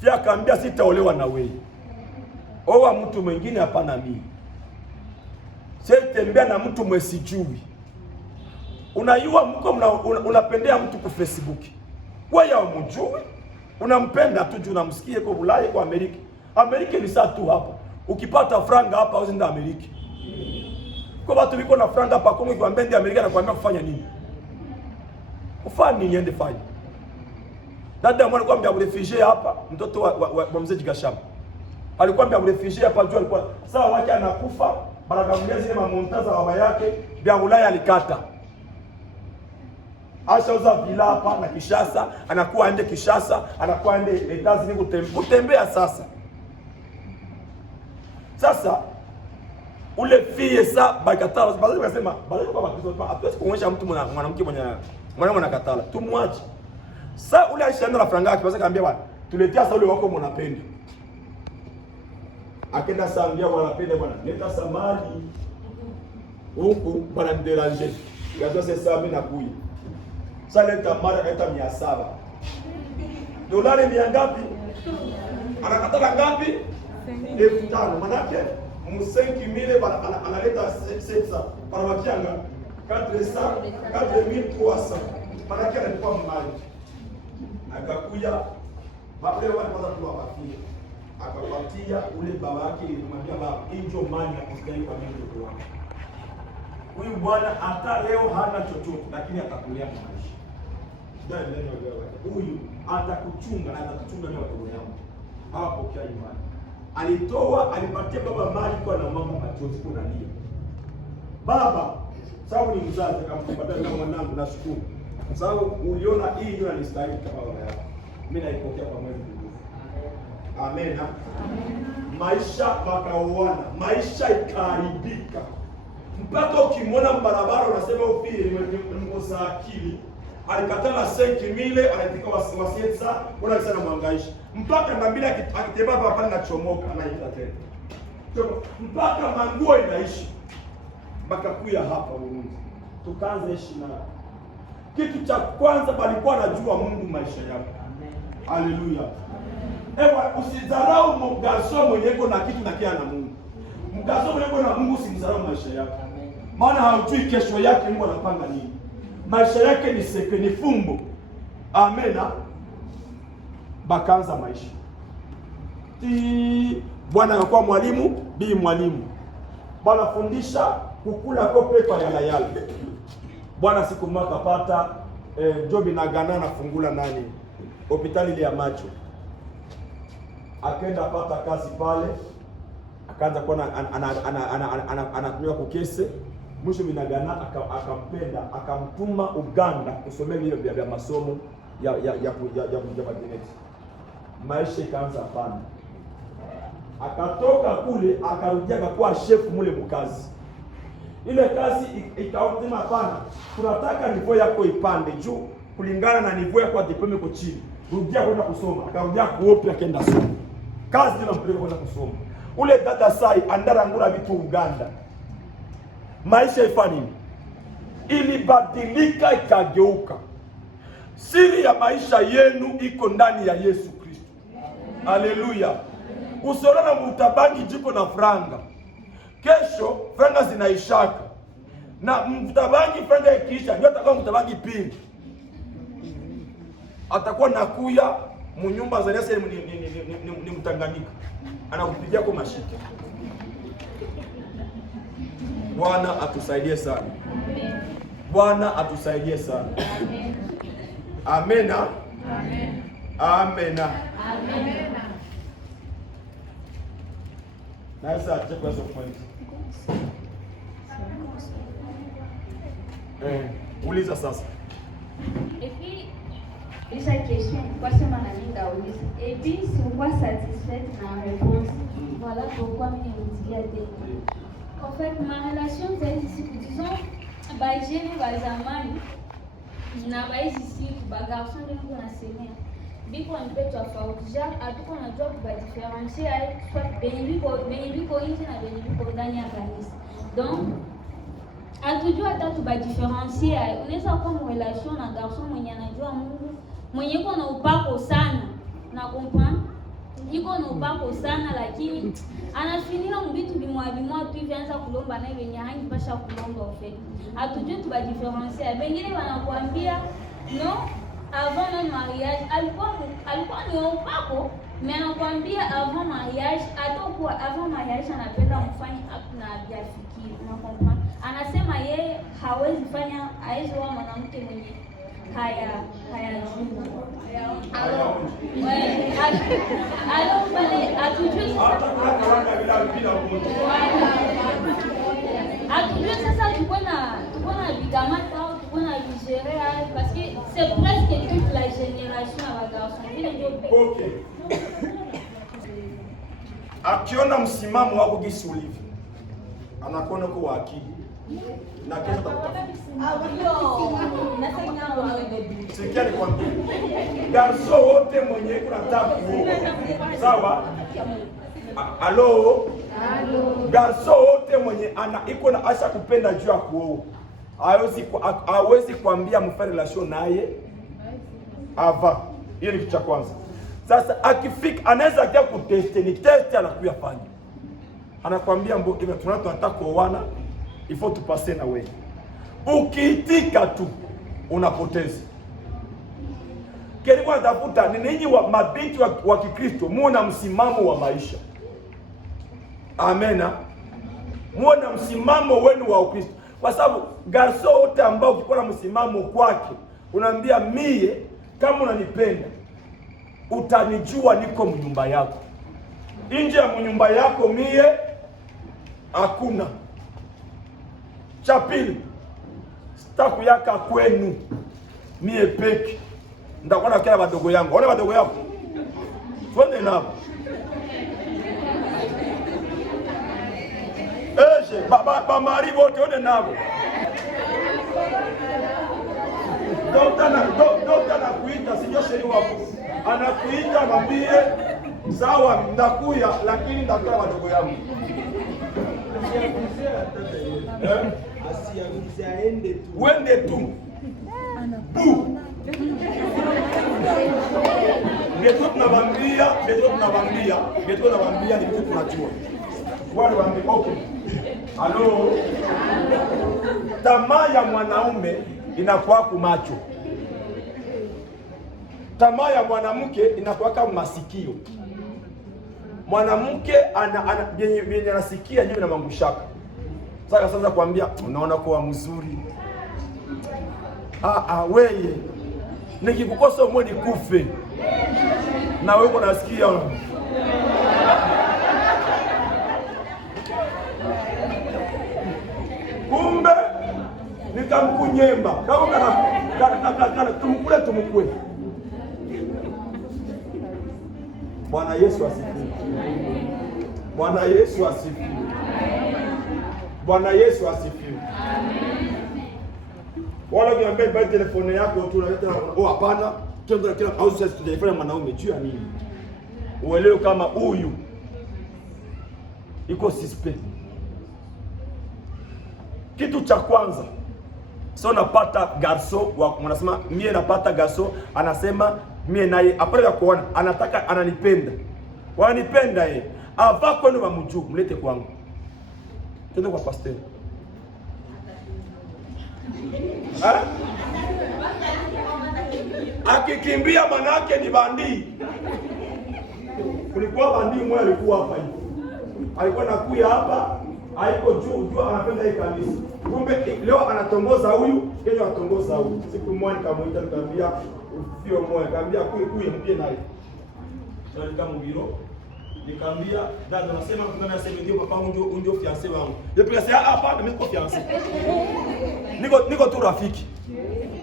Fia akaambia sitaolewa na wewe. Owa mtu mwingine hapana mimi. Tembea na mtu mwesijui. Unayua mko unapendea mtu kwa Facebook. Wewe umjui, unampenda tu juu unamsikia kwa Ulaya kwa Amerika. Amerika ni saa tu hapa. Ukipata franga hapa usienda Amerika. Kwa watu wiko na franga hapa Kongo kwa mbendi Amerika na kuambia kufanya nini? Kufanya nini ende fanya? Dada mwana kwambia refugee hapa, mtoto wa mzee Gashamba. Alikuwa mbia refugee hapa juu alikuwa sawa wake anakufa. Barakamlia zile mamontaza baba yake vya Ulaya alikata. Ashauza vila hapa na Kishasa, anakuwa aende Kishasa, anakuwa aende Etats-Unis kutembea sasa. Sasa ule fie sa bakatala, baadhi wanasema, baadhi kwa Wakristo hatuwezi kuonyesha mtu mwanamke mwana katala. Tumwache. Sasa ule alishaenda na franga yake, basi kaambia bwana, tuletea sasa ule wako mwanapenda. Akenda sambia wanapenda bwana leta samali huku bwana mderange gazo sasa mimi nakuja sasa leta mara kaita 700 dolari ni ngapi anakatala ngapi 5000 manake mu 5000 analeta 700 para wakianga 4300 manake alikuwa mali. Akakuja wale kwanza tu wapafia, akapatia ule baba yake, ilimwambia baba, hiyo mali ya kustahili kwa mimi ndio wangu. Huyu bwana hata leo hana chochote, lakini atakulea maisha. Ndio neno leo. Huyu atakuchunga na atatuchunga na watoto wangu. Hawapokea imani. Alitoa, alipatia baba mali kwa na mama machozi kuna lia. Baba, sababu ni mzazi akamkubalia kama mwanangu, nashukuru. Sababu uliona hii ndio anistahili kama baba yako. Mimi naipokea kwa moyo mkunjufu. Amen. Maisha wakaoana, maisha ikaharibika. Mpaka ukimwona barabara unasema upili mkosa akili. Alikatana senki mile, anatika wasietsa, kuna sana mwangaisha. Mpaka ngambila akitembea hapa na chomoka anaita tena. Mpaka manguo inaishi. Mpaka kuya hapa Burundi. Tukaanza ishi na. Kitu cha kwanza balikuwa anajua Mungu maisha yako. Haleluya. Ewa usidharau mgaso mwenye yuko na kitu na kia na Mungu. Mgaso mwenye yuko na Mungu usimdharau maisha yako. Maana haujui kesho yake Mungu anapanga nini. Maisha yake ni seke, ni fumbo. Amena. Bakaanza maisha. Bwana anakuwa mwalimu, bi mwalimu. Bwana fundisha kukula kope kwa yala. Bwana siku moja kapata Jobi na Gana na fungula nani? Hospitali ile ya macho. Akaenda pata kazi pale. Akaanza kuona anatumia kukese. Mwisho Minagana akampenda, akamtuma Uganda kusomea vile vya masomo ya mageneti. Maisha ikaanza pana. Akatoka kule akarudia akakuwa chef mule mkazi. Ile kazi ikaotema pana. Tunataka nivo yako ipande juu kulingana na nivo yako diploma iko chini. Rudia kwenda kusoma. Akarudia kuopi akaenda soma. Kazi ndio mpeleka kwenda kusoma. Ule dada sai andarangura vitu Uganda. Maisha ifani ilibadilika ikageuka. Siri ya maisha yenu iko ndani ya Yesu Kristo. Haleluya. Usiona na mtabangi jiko na franga. Kesho franga zinaishaka. Na mtabangi franga ikiisha ndio atakuwa mtabangi pili. Atakuwa nakuya munyumba za Yesu ni Mtanganyika. Anakupigia kwa mashika. Bwana atusaidie sana. Bwana atusaidie sana. Amena. Amen. Amena. Amen. Na sasa chekwa hizo point. Uliza sasa. Et puis, déjà question, pourquoi c'est ma amie d'Aoulis? Et puis, si vous êtes satisfaite de ma réponse, voilà pourquoi je vous dis à des. En fait, ma relation c'est ici, disons, j'ai les bazamani, na baizi ici, garçon de nous na semaine. Biko on peut tofauti, genre hatuko najua kubadifferentier soit benibiko nje na benibiko ndani ya kanisa. Donc hatujua hata tubadifferentier. Unaweza kuwa mu relation na garçon mwenye anajua Mungu, mwenye iko na upako sana, na comprendre? Iko na upako sana lakini anafinira mbitu bimwa tu vyanza kulomba na yenye hangi pasha kulomba ofet. Hatujui tubadifferentier. Bengine wanakuambia no, avant le mariage alikuwa ni upako, mais anakuambia avant mariage, atakuwa avant mariage anapenda mfanye na biafikiri. Unakumbuka? Anasema yeye hawezi fanya, hawezi wa mwanamke mwenye haya alors pale atujue sasa tuko na bigamata au tuko na vigérer parce que c'est presque toute la génération à garçon vile ndio. Okay. Akiona msimamo wako gisi ulivyo, anakuona kwa akili. Na kesho takuta. Sikia nikwambie. Garso wote mwenye kuna tabu. Sawa? Alo? Garso wote mwenye iko na asha kupenda juu ya kuoa. Hawezi kuambia mfanye relation naye ava. Hiyo ni kitu cha kwanza. Sasa akifika anaweza kia kuteste, ni test anakuya fanya. Anakuambia mbo tunataka kuoana, il faut tu passer na wewe. Ukiitika tu unapoteza. Kilikuwa natafuta ni ninyi wa mabinti wa Kikristo muwe na msimamo wa maisha. Amena. Muwe na msimamo wenu wa Ukristo. Kwa sababu garso wote ambao ukikuwa na msimamo kwake, unaambia mie kama unanipenda utanijua niko mnyumba yako. Nje ya mnyumba yako mie hakuna. Cha pili, sitaku yaka kwenu mie peke. Ndakuwa na kila wadogo yangu. Wale wadogo yako. Twende nao. Ba mari wote twende nao. Dokta anakuita, sio sheria wako. Anakuita mwambie sawa ndakuya lakini ndakuwa wadogo yangu. Asiagize aende tu. Wende tu. Bu. Ndio tunabambia ni vitu tunajua. Wale waambie okay. Halo. Tamaa ya mwanaume inakuwa kumacho. Tamaa ya mwanamke inakuwa kama masikio. Mwanamke yenye anasikia ndio inamwangushaka. Sasa kuambia unaona kwa mzuri. Wewe nikikukosa mwe nikufe. Na wewe uko nasikia. Kumbe nikamkunyemba. Kama tumkule. Bwana Yesu asifiwe. Bwana Yesu asifiwe. Bwana Yesu asifiwe. Wala ukiambia basi telefone yako tu unaleta hapana, tendo kila au sasa telefone mwanaume juu ya nini? Uelewe kama huyu iko suspect. Kitu cha kwanza, sio napata garso wanasema mie napata garso, anasema mie naye apale ya kuona anataka ananipenda. Wananipenda yeye. Ava kwenu wa mjuu mlete kwangu. Twende kwa pastor. Akikimbia manake ni bandi. Kulikuwa bandi mmoja alikuwa hapa hivi. Alikuwa nakuya hapa, haiko juu anapenda hii kanisa. Kumbe leo anatongoza huyu, kesho anatongoza huyu. Siku moja nikamuita nikamwambia ufio moja, nikamwambia kuye mpie naye. Sasa nikamwambia nikamwambia dada nasema kuna nasema ndio papa ndio fiancé wangu. Depuis sasa hapa mimi niko fiancé. Niko tu rafiki.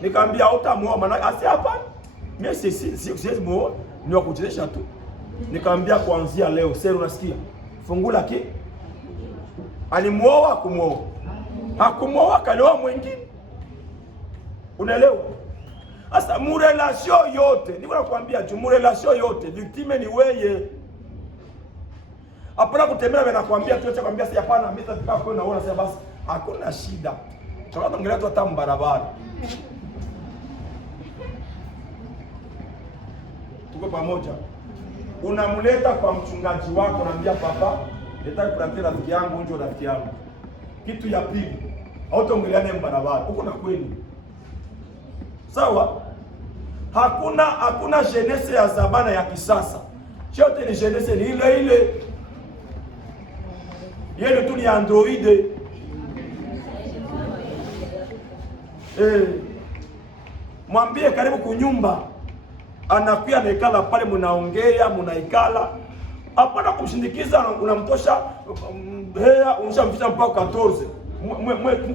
Nikamwambia utamuoa maana asi hapa. Mimi siwezi muoa, ni wakuchezesha tu. Nikamwambia kuanzia leo sasa unasikia? Fungula ki. Alimuoa kumuoa. Hakumuoa kalioa mwingine. Unaelewa? Sasa murelation yote, niko nakwambia tu murelation yote, victime ni wewe. Hapana kutembea na nakwambia tu kwambia si hapana mimi nataka kwenda naona sasa basi hakuna shida. Tunaongelea tu hata barabara. Tuko pamoja. Unamleta kwa mchungaji wako unamwambia papa, nataka kupatia rafiki yangu nje rafiki yangu. Kitu ya pili, hautaongeleane barabara. Uko na kweli. Sawa? Hakuna jeunesse ya zamani ya kisasa. Chote ni jeunesse ni ile. Yeye tu ni Android. Mwambie karibu kunyumba. Anakuja anaikala pale mnaongea, mnaikala. Hapana kumshindikiza unamtosha hea unashamfisha mpaka 14.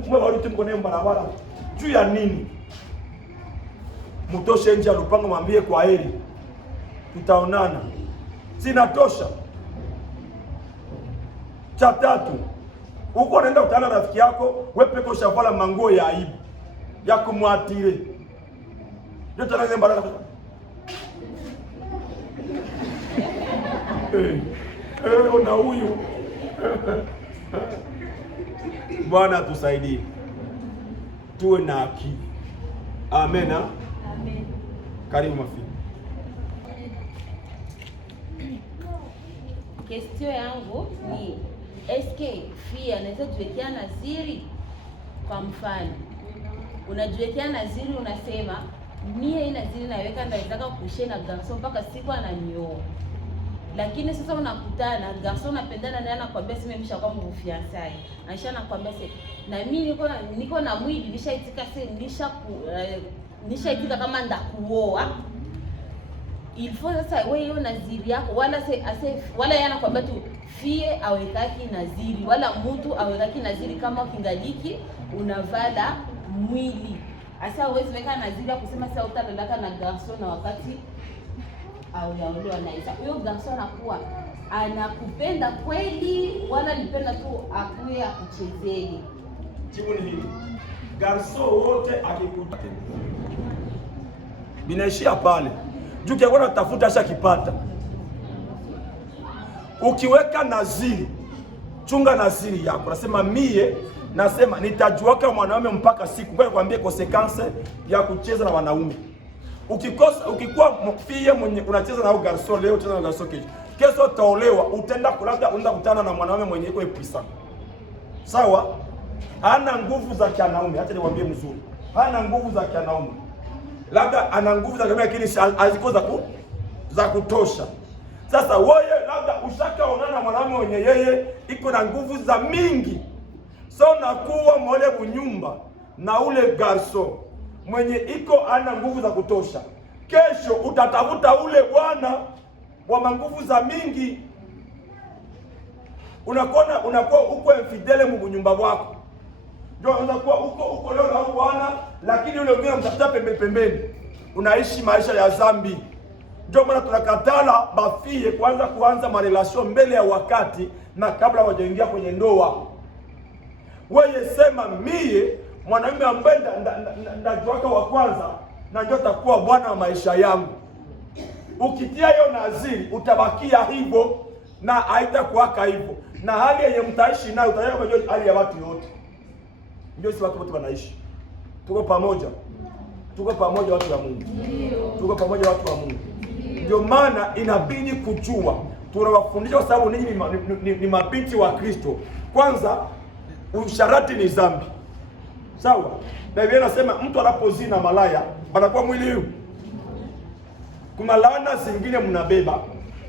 Mwe warudi mko naye barabara. Juu ya nini? Mtoshe nje alupanga mwambie kwa heri. Tutaonana. Sinatosha. Cha tatu, uko unaenda kutana rafiki yako, wewe peke ushavala manguo ya aibu ya kumwatire. Ndio tanaanza baraka. Ona huyu. Bwana tusaidie. Tuwe na akili. Amen. Amen. Karibu mafi. Question yangu ni eske fia anaweza tuwekea naziri kwa mfano unajiwekea naziri, unasema mie hii naziri naweka ndawezaka kushare na garson mpaka siku ananioa. Lakini sasa unakutana garson unapendana naye, anakuambia sema mshakuwa mfiansai, aisha nakwambia sasa na mimi niko na mwili nishaitika, sasa nishaitika kama ndakuoa. Il faut sasa wewe hiyo naziri yako, wala yana kwamba tu fie awekaki naziri, wala mtu awekaki naziri kama kingaliki unavala mwili. Asa uwezi weka naziri ya kusema sasa utalala na garson na wakati au yaolewa na isa. Huyo garson anakuwa anakupenda kweli, wala nipenda tu akuye akuchezee. Jibu ni hili. Garson wote akikuta binaishia pale. Juu kia kuna tafuta asha kipata. Ukiweka naziri, chunga naziri yako. Nasema mie, nasema nitajuaka mwanaume mpaka siku. Kwa kuambia konsekanse ya kucheza na wanaume. Ukikuwa mfie mwenye unacheza na garson leo, cheza na garson kesho. Kesho utaolewa, utaenda kutana na mwanaume mwenye iko episa. Sawa? Hana nguvu za kianaume, acha niwaambie mzuri. Hana nguvu za kianaume. Labda ana nguvu za kianaume lakini haziko za kutosha. Sasa wewe labda ushakaonana na mwanaume mwenye yeye iko na nguvu za mingi. So nakuwa mole bunyumba na ule garson mwenye iko ana nguvu za kutosha. Kesho utatafuta ule bwana wa nguvu za mingi. Unakuwa uko infidele mu nyumba wako. Ndio unakuwa uko leo na bwana, lakini yule mwingine mtafuta pembeni. Unaishi maisha ya zambi. Ndio maana tunakatala bafie kuanza marelation mbele ya wakati na kabla hawajaingia kwenye ndoa. Wewe sema mie mwanamume ambaye ndajuaka wa kwanza na ndio takuwa bwana wa maisha yangu. Ukitia hiyo naziri utabakia hivyo na haitakuwaka hivyo. Na hali yenye mtaishi nayo utaona kama hali ya watu wote. Ndio si watu wote wanaishi. Tuko pamoja. Tuko pamoja watu wa Mungu. Tuko pamoja watu wa Mungu. Ndio maana inabidi kujua. Tunawafundisha kwa sababu ninyi ni mabinti wa Kristo. Kwanza usharati ni dhambi. Sawa? Na Biblia inasema mtu anapozina malaya anakuwa mwili huu. Kuna laana zingine mnabeba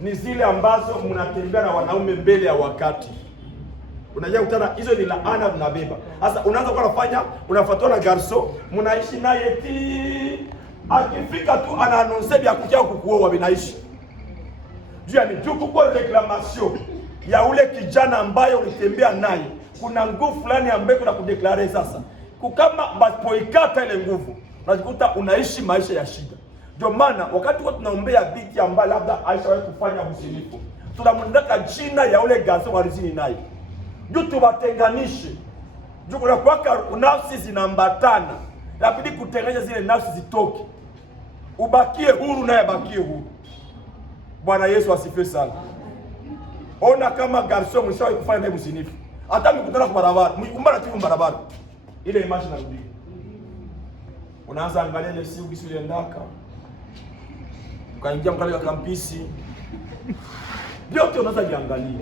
ni zile ambazo mnatembea na wanaume mbele ya wakati. Unajua kutana hizo ni laana mnabeba. Sasa unaanza kwa kufanya unafuatwa na garson, mnaishi naye akifika tu anaanonse vya kuja kukuoa binaishi. Juu kwa reclamation ya ule kijana ambaye ulitembea naye. Kuna nguvu fulani ambayo kuna kudeklare sasa. Kama bapoikata ile nguvu, unajikuta unaishi maisha ya shida. Ndio maana wakati wote tunaombea binti ambaye labda aishawahi kufanya usinifu, tunamwandika jina ya ule garson walizini naye. Juu tuwatenganishe. Juu kuna kwaka nafsi zinaambatana. Inabidi kutenganisha zile nafsi zitoke. Ubakie huru naye abakie huru. Bwana Yesu asifiwe sana. Ona kama garson mshawahi kufanya naye usinifu. Hata mkutana kwa barabara, mkumbana tu barabara. Ile image narudi. Unaanza angalia ile siku kisi ile ndaka. Ukaingia mkali wa kampisi. Yote unaanza jiangalia.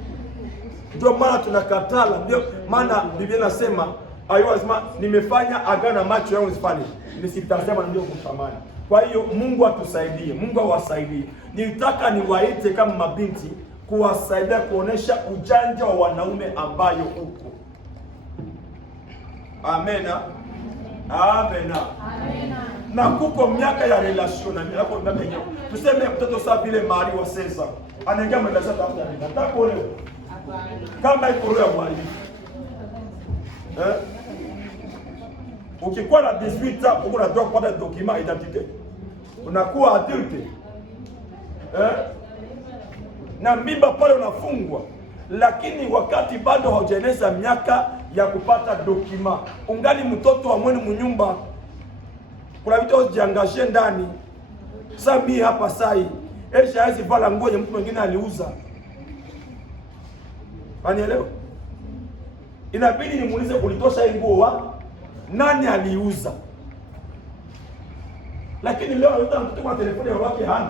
Ndio maana tunakatala, ndio maana Biblia inasema ayosema nimefanya agano na macho yangu nisifanye. Nisitazama ndio kutamani. Kwa hiyo Mungu atusaidie, Mungu awasaidie. Nilitaka niwaite kama mabinti kuwasaidia kuonesha ujanja wa wanaume ambayo uko. Amena. Amena. Amena. Na kuko miaka ya relation na miaka mbele. Tuseme mtoto sawa vile Mari wa Cesar. Anaingia madrasa tafuta nini? Nataka kuolewa. Kama iko roho ya mwalimu. Ukikuwa na 18 uko unatoa kupata document identity. Unakuwa adulte. Na mimba pale unafungwa. Lakini wakati bado haujaeneza miaka ya kupata document, ungali mtoto wa mwenu mnyumba. Kuna vitu ujiangaje ndani. Sasa mimi hapa sai, Esha hizi vala nguo ya mtu mwingine aliuza. Anielewa? Inabidi nimuulize ulitosha hii nguo nani aliuza? Lakini leo hata mtu kwa telefoni wake hana.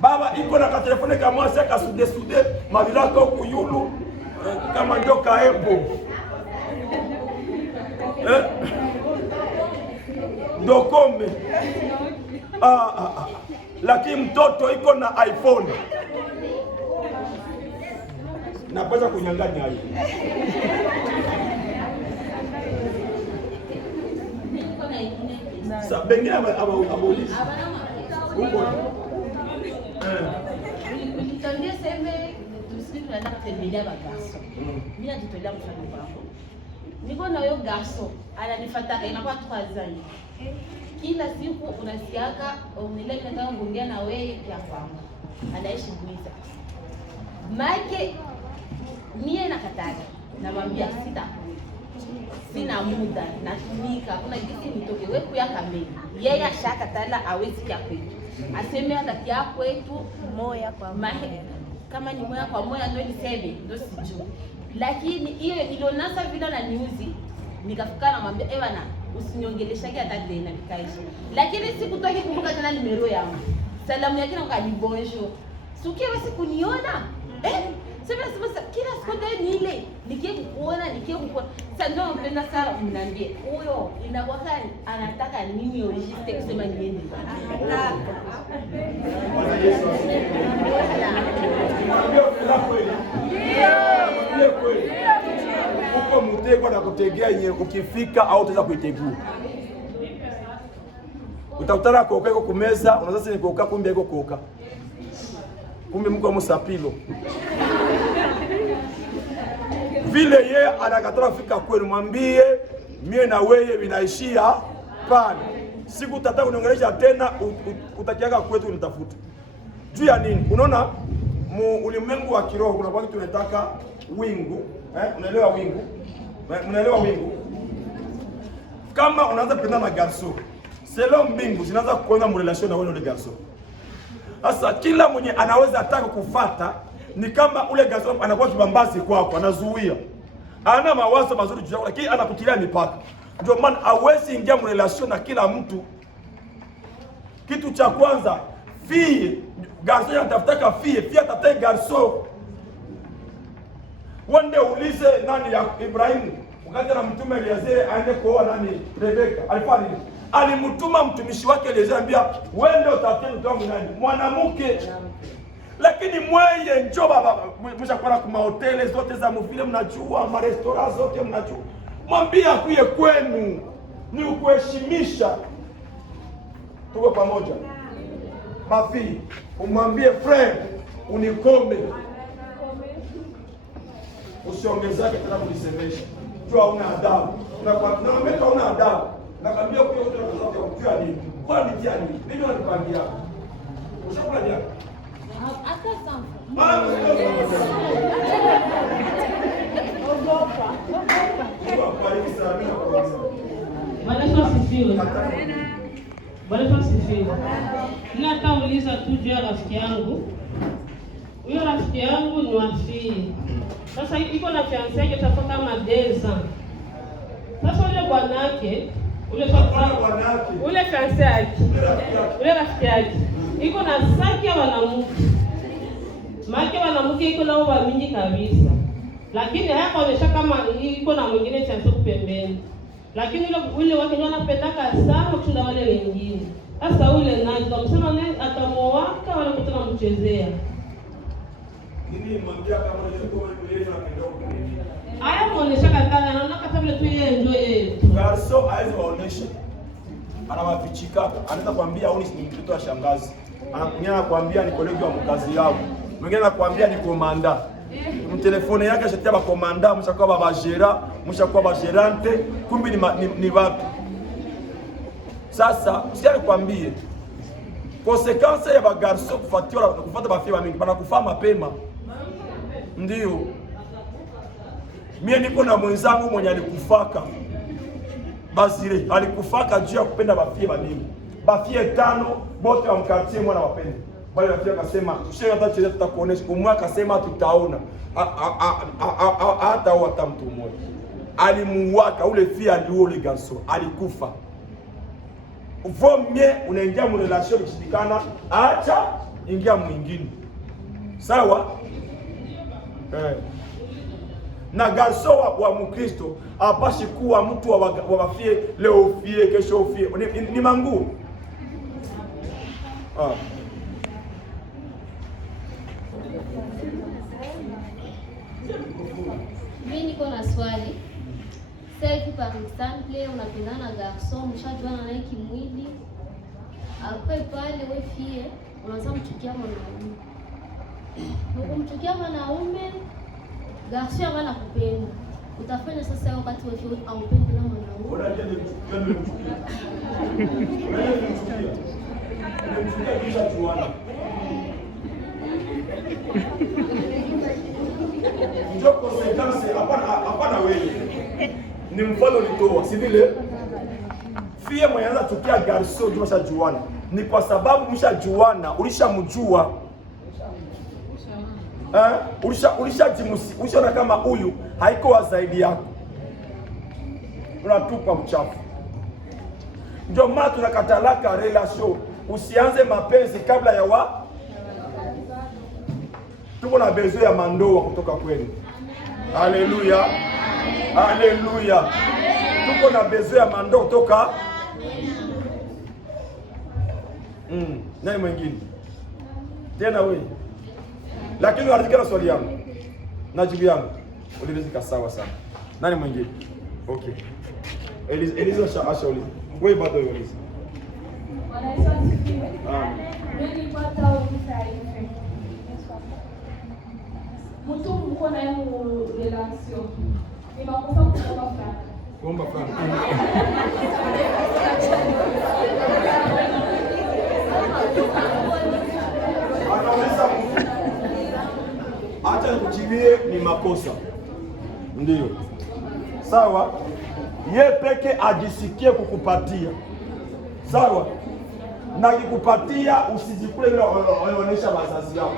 Baba iko na ka telefoni kama sasa sude mavilako kuyulu kama ndio kaepo. Ndokome. Lakini mtoto iko na iPhone. Napaswa kunyang'anya hiyo. Sasa bengine abauliza. Huko. Nitambia seme tusikie tunaenda kutembelea bagaso. Mimi najitolea mfano wangu. Niko na huyo gaso, ananifuata inakuwa 3 ans. Kila siku unasikiaka unaile nataka kuongea na wewe ya kwangu. Anaishi Buiza. Make mie nakataka. Namwambia sitakuja. Sina muda, natumika. Kuna kitu nitoke wewe kuya kamili. Yeye ashakatala hawezi kia kwetu. Aseme kati ya kwetu moya kwa moya. Kama ni moya kwa moya ndio niseme, ndio sijui. Lakini hiyo ilionasa vile na niuzi, nikafika na mwambia bana usiniongeleshake hata tena nikaisha. Lakini sikutoki kumbuka tena nimero yangu. Salamu yake na ngani bonjour. Sukia basi kuniona? Sema kila siku ndio ni ile. Nikie kukuona. Sasa ndio mpenda sana mniambie. Huyo inakuwa anataka nini register kusema niende. Ndio kweli. Uko mtego na kutegea yenye ukifika au utaweza kuitegua. Utakutana koka iko kumeza, unaweza sasa ni koka kumbe iko koka. Kumbe mko msapilo. Vile ye anakataka fika kwenu mwambie mie na wewe vinaishia pale. Siku utataka kuniongelesha tena utakiaga kwetu unitafuta. Juu ya nini? Unaona ulimwengu wa kiroho kuna kwa kitu tunataka wingu, unaelewa wingu? Unaelewa wingu? Kama unaanza kupenda na garso, selo mbingu zinaanza kuona relation na wewe na garso. Sasa kila mwenye anaweza ataka kufuata ni kama ule garso anakuwa kibambazi kwako, anazuia. Ana mawazo mazuri juu yako lakini anakutilia mipaka. Ndio maana hawezi ingia relation na kila mtu. Kitu cha kwanza, fille, garso yanatafutaka fille, pia atafuta garso. Wende ulize nani ya Ibrahimu, wakati na mtume Eliezer aende kuoa nani Rebeka. Alifanya nini? Alimtuma mtumishi wake Eliezer ambia, "Wende utafute mtu wangu nani? Mwanamke." Lakini mweye njoo baba, mshakwenda kwa mahoteli zote za mvile mnajua, ma restaurant zote mnajua. Mwambie akuye kwenu. Ni ukuheshimisha. Tuko pamoja. Mafi, umwambie friend, unikome. Usiongezake tena kunisemesha. Jua una adabu. Nakwambia una adabu. Nakwambia kwa yote unataka kujua nini? Kwa nini jani? Mimi nakupangia. Ushakula jana? Hata sana. Bwana asifiwe. Bwana asifiwe. Ninatauliza tu juu ya rafiki yangu. Huyo rafiki yangu ni wafii. Sasa iko na fiancé yake tafaka kama 2 ans. Sasa ule bwanake, ule fiancé yake, ule rafiki yake iko na saki ya wanamke. Maki wanamke iko nao wa mingi kabisa. Lakini hayakuonyesha kama iko na mwingine fiancé kupembeni. Lakini ule wake ndio anapendaka sana kushinda wale wengine. Sasa ule nani tunamsema nani atamowaka wala kutana mchezea. Nini mwambia kama yeye anapenda kunini? Aya muonesha kakana naona kama vile tu yeye ndio yeye. Garso haizi waonesha. Anawafichika, anaweza kuambia au ni mtoto wa shangazi. Anakuambia ni kolegi wa mkazi yao. Mwingine anakuambia ni komanda. Mtelefone yake ashatia ba komanda, mshakuwa baba gera, mshakuwa ba gerante, kumbe ni wapi? Sasa usiye kwambie konsekansi ya ba garso kufuata ba fia mingi bana kufa mapema. Ndio. Mie niko na mwenzangu mwenye alikufaka. Basire alikufaka juu ya kupenda bafie banini. Bafie 5 bote wa mkartie mwana wapende. Bali rafiki akasema, "Tuseme hata cheze tutakuonesha." Umwa akasema tutaona. Hata hata mtu mmoja. Alimuwaka ule fia ndio ule garso, alikufa. Uvomie unaingia mu relation ikishikana, acha ingia mwingine. Sawa? Na garso wa Mkristo hapashi kuwa mtu wafie leo ufie kesho ufie. Ni manguo. Mimi niko na swali. Sasa par exemple unapendana na garçon, mshajuana naye kimwili. Après pale wewe fie unaanza mchukia mwanaume. Unamchukia mwanaume, garçon hana kupenda. Utafanya sasa wakati wewe fie aupendi na mwanaume. Unaje nimchukia. Nimchukia kisha tuana. Ndio consequence hapana wewe. Ni mfano nitoa, si vile? Fie mwanza tukia garso jua shajuana. Ni kwa sababu ulishamjua. Ulishaona kama huyu haiko zaidi yako. Unatupa uchafu. Ndio maana tunakatalaka relation. Usianze mapenzi kabla ya tuko na besoin ya mandoa kutoka kwenu. Haleluya. Haleluya. Tuko na besoin ya mandoa kutoka. Nani mwingine? Tena wewe. Lakini unataka swali yangu. Na jibu yangu. Ulirizika sawa sana. Nani mwingine? Okay. Eliza shauli. Wewe bado Eliza. Mtu mko na yeye relation. Ni makosa kuomba franga. Kuomba franga. Acha nikujibie ni makosa. Ndio. Sawa? Ye peke ajisikie kukupatia. Sawa? Na kikupatia usijikule ile unaonesha wazazi yao.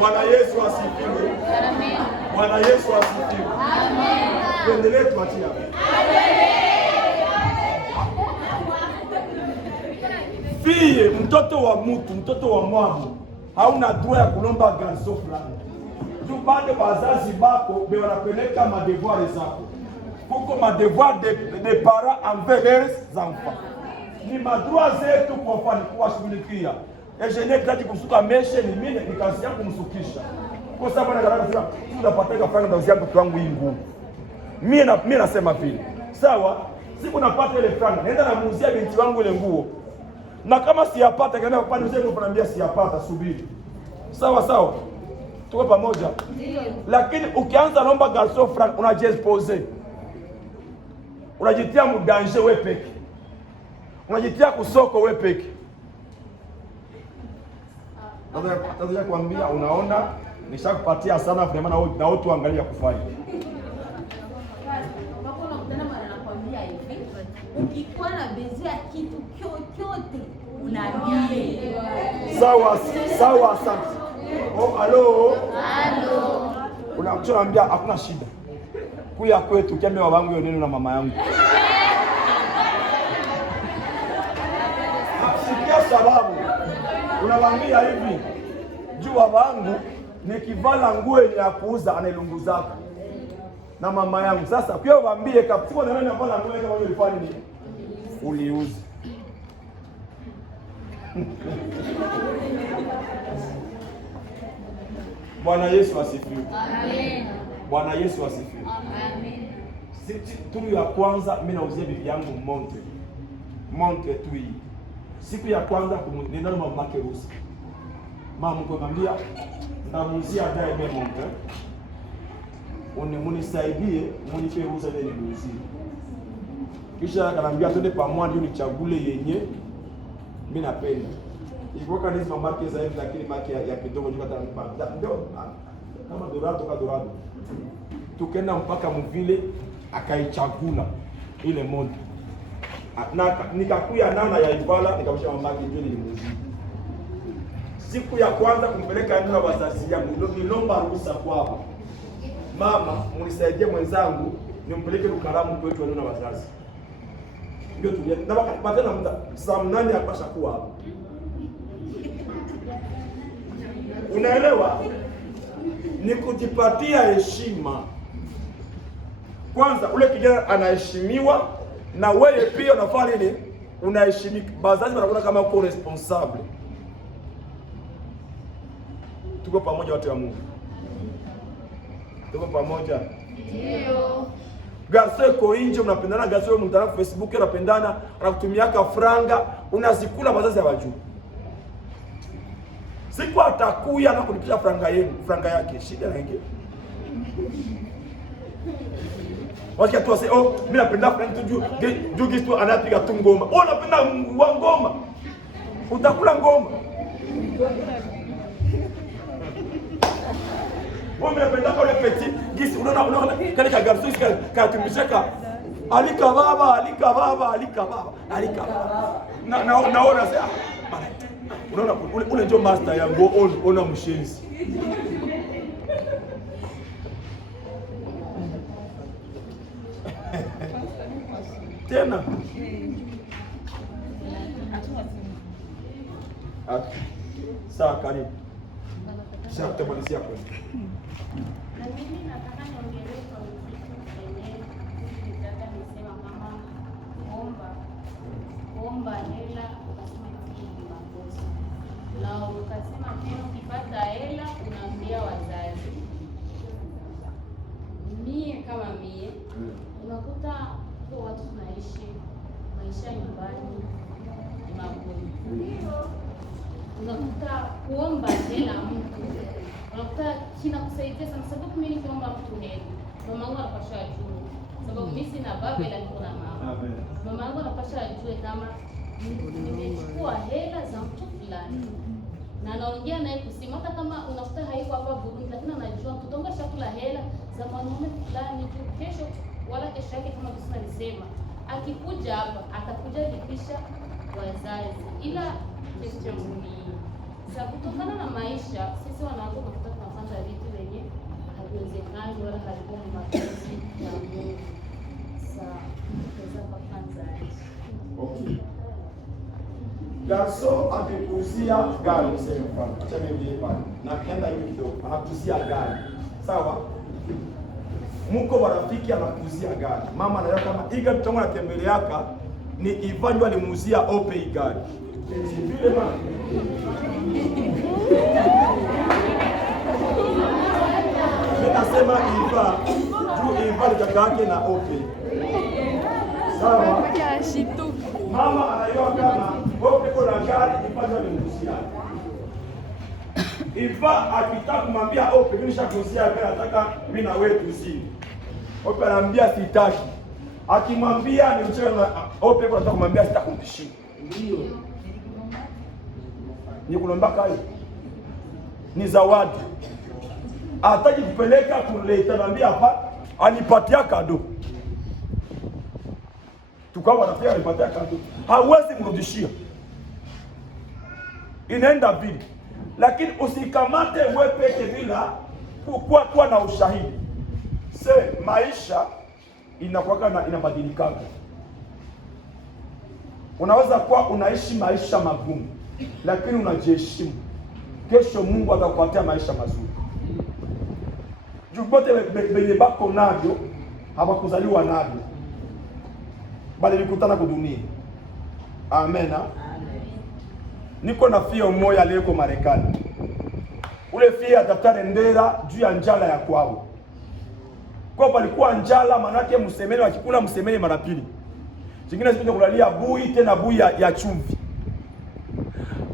Bwana Yesu asifiwe. Amen. Bwana Yesu asifiwe. Amen. Tuendelee tuachia. Fie mtoto wa mtu, mtoto wa mwamu hauna droit ya kulomba garso fulani. Tu bado wazazi bako be wanapeleka madevoir zako. Kuko madevoir de parents envers leurs enfants. Ni madroit zetu kwa kuwashughulikia. Ejene kitaji kusuka meshe ni mimi ni kazi yangu kumsukisha. Kwa sababu anataka kusema tunapata franga ndio yangu mtu wangu hii ngumu. Mimi nasema vile. Sawa? Siku napata ile franga, naenda namuuzia binti wangu ile nguo. Na kama siyapata kaenda upande mzee unaniambia siyapata, subiri. Sawa. Tuko pamoja? Ndio. Lakini ukianza naomba garso franga unajiexpose. Unajitia mu danger wewe peke. Unajitia kusoko wewe peke. Nataka kuambia unaona nishakupatia sana vraiment na watu angalia kufanya. Bako nakutana mara nakwambia hivi. Ukikuwa na bezi ya kitu chochote unaambie. Sawa asante. Oh, allo. Unaambia hakuna shida. Kuya kwetu kiambia babangu hiyo neno na mama yangu. Sikia sababu. Unawaambia hivi. Juu babangu nikivala nguo ya kuuza anailunguzaka. Na mama yangu. Sasa kwa waambie kabisa na nani anavala nguo kama hiyo ilifanya nini? Uliuza. Bwana Yesu asifiwe. Amen. Bwana Yesu asifiwe. Amen. Siku ya kwanza mimi nauzia bibi yangu montre tu hii. Siku ya kwanza nenda na mama yake ruhusa. Mama mkwambia ndamuuzia dai mimi montre. Unisaidie, munipe ruhusa ile niuzie. Kisha akanambia twende pamoja ndio nichagule yenye mimi napenda. Ilikuwa kanisa marke za hivi lakini marke ya kidogo ndio hata ndio kama dorado. Tukaenda mpaka mvile akaichagula ile montre. Na nikakuya nana ya Ibala nikamsha mama yake ndio nilimuzia. Siku ya kwanza kumpeleka nyumba ya wazazi yangu, nilomba ruhusa kwao. Mama, mnisaidie mwenzangu nimpeleke Lukaramu kwetu na wazazi. Ndio tulienda. Na wakati na muda saa 8 yapasha kuwa hapo. Unaelewa? Ni kujipatia heshima. Kwanza ule kijana anaheshimiwa na wewe pia unafanya nini? Unaheshimika. Wazazi wanakuona kama uko responsible. Tuko pamoja watu wa Mungu. Tuko pamoja. Ndio. Garso iko nje, unapendana garso mtandao Facebook, unapendana, anakutumiaka franga, unazikula wazazi hawajui. Siku atakuya na kulipisha franga yake, shida na yake. Wasikia tu wase, oh, mimi napenda franga juu kitu anapiga tu ngoma. Oh, napenda ngoma. Utakula ngoma. Mimi napenda kule peti, gisi unaona kale ka garso katumishaka alika baba. Naona sasa. Unaona ule ndio master yangu ona mshenzi. Tena. Sawa karibu. Sasa tutamalizia kwa. Na mimi nataka niongelee kwa kitu kwenye nitaka nisema kama kuomba hela ukasema ni makosa. Na ukasema tena ukipata hela unaambia wazazi. Mie kama mie unakuta kwa watu tunaishi maisha nyumbani ni magumu. Unakuta kuomba hela mtu unakuta kinakusaidia sana, sababu mimi nikiomba mtu hela, mama yangu anapasha ajue, sababu mimi sina baba ila niko na mama. Mama yangu anapasha ajue kama nimechukua hela za mtu fulani, na naongea naye kusema, hata kama unakuta haiko hapa Burundi, lakini anajua mtoto wangu ashakula hela za mwanaume fulani tu, kesho wala kesho yake, kama kusema nisema, akikuja hapa atakuja lipisha wazazi, ila kitu cha muhimu sasa, kutokana na maisha sisi wanawake tunakuta tunafanya vitu wenye haviwezekani wala halikuwa mapenzi ya Mungu. Sasa tunaweza kufanya okay. Garso akikuzia gari useme kwa. Acha mimi pale. Na kenda hivi kidogo. Anakuzia gari. Sawa? Mko marafiki anakuzia gari. Mama anaona kama iga mtongo anatembeleaka ni Ivanyo alimuzia Opel gari. Si vile mama. Nasema Iva, juu Iva ni kaka yake na Opel. Sawa? Mama anaiwa kama Opel kuna gari Iva alimuzia. Iva akitaka kumwambia Opel mimi nishakuzia gari, nataka mimi na wewe tuzini. Opel anamwambia sitaki. Akimwambia ni mchezo na Opel anataka kumwambia sitakumtishia. Ndio. Ni kulomba kai. Ni zawadi. Hataki kupeleka kuleta, naambia hapa anipatia kado. Tukao wanafia anipatia kado. Hawezi kurudishia. Inaenda vile. Lakini usikamate wewe peke bila kuwa na ushahidi. Maisha inakuwa inabadilika. Unaweza kuwa unaishi maisha magumu, lakini unajiheshimu. Kesho Mungu atakupatia maisha mazuri. Jubote benye bako navyo hawakuzaliwa navyo, bali nilikutana kwa dunia. Amen. Niko na fio moja aliyeko Marekani. Ule fio atafuta ndera juu ya njala ya kwao. Kwa palikuwa njala, manake msemeni wakikula msemeni mara pili. Zingine zipinde kulalia bui, tena bui ya chumvi.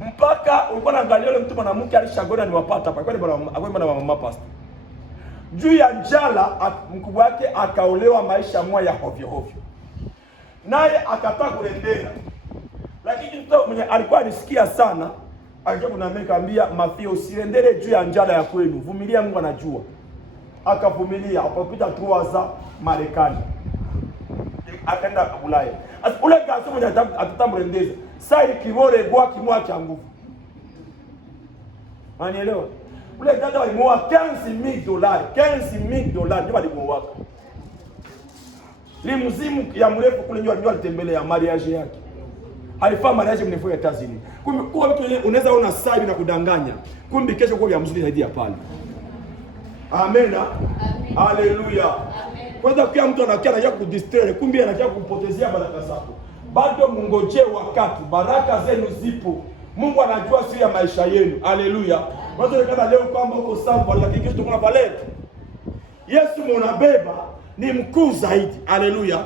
Mpaka ulikuwa naangalia yule mtu mwanamke alishagona ni wapata hapa. Kwa nini mama pastor? Juu ya njala mkubwa wake akaolewa maisha moja ya hovyo hovyo. Naye akataka kurendera. Lakini mtu mwenye alikuwa anisikia sana, akaja kunaniambia mafia usiendele juu ya njala ya kwenu. Vumilia, Mungu anajua. Akavumilia, akapita 3 za Marekani. Akaenda Ulaya. Ule gasi mwenye atatamrendeza. Sasa ikibore kwa kimwa cha nguvu. Unanielewa? Ule dada walimuoa $15,000. $15,000 ndio walimuoa. Limuzimu ya mrefu kule ndio alitembelea mariage yake. Alifanya mariage mnefu ya Tanzania. Kumbe kwa mtu unaweza ona sasa na kudanganya. Kumbe kesho kwa ya mzuri zaidi ya pale. Amen. Haleluya. Kwanza kia mtu anakia kudistract, kumbe anakia kupotezea baraka zako. Bado mngojee wakati, baraka zenu zipo. Mungu anajua siri ya maisha yenu. Haleluya. Watu kana leo kwamba uko sawa lakini kitu kuna pale. Yesu mnabeba ni mkuu zaidi. Haleluya.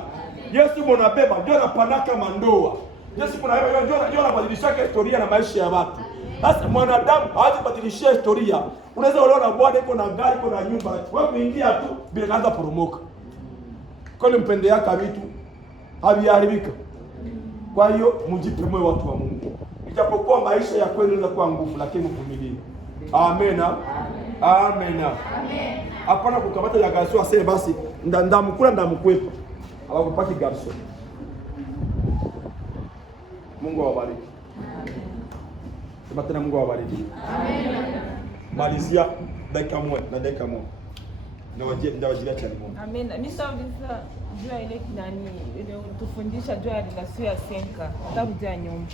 Yesu mnabeba ndio anapanaka mandoa. Yesu mnabeba ndio anabadilisha historia na maisha ya watu. Sasa mwanadamu hawezi kubadilisha historia. Unaweza unaona bwana iko na gari, iko na nyumba, wewe kuingia tu bila kaanza poromoka. Kwani mpende yaka vitu haviharibika. Kwa hiyo mjipe moyo watu wa Mungu. Ijapokuwa maisha ya kweli yanaweza kuwa ngumu lakini mvumilie. Amen. Amen. Hapana kukamata ya garso aseme basi ndamkula ndamkwepa. Hawakupaki garso. Mungu awabariki. Sema tena Mungu awabariki. Amen. Malizia dakika moja. Na wajilia cha Mungu. Amen. Mimi sauliza jua ile kinani ile tufundisha jua ya relation ya senka. Tabu ya nyumba.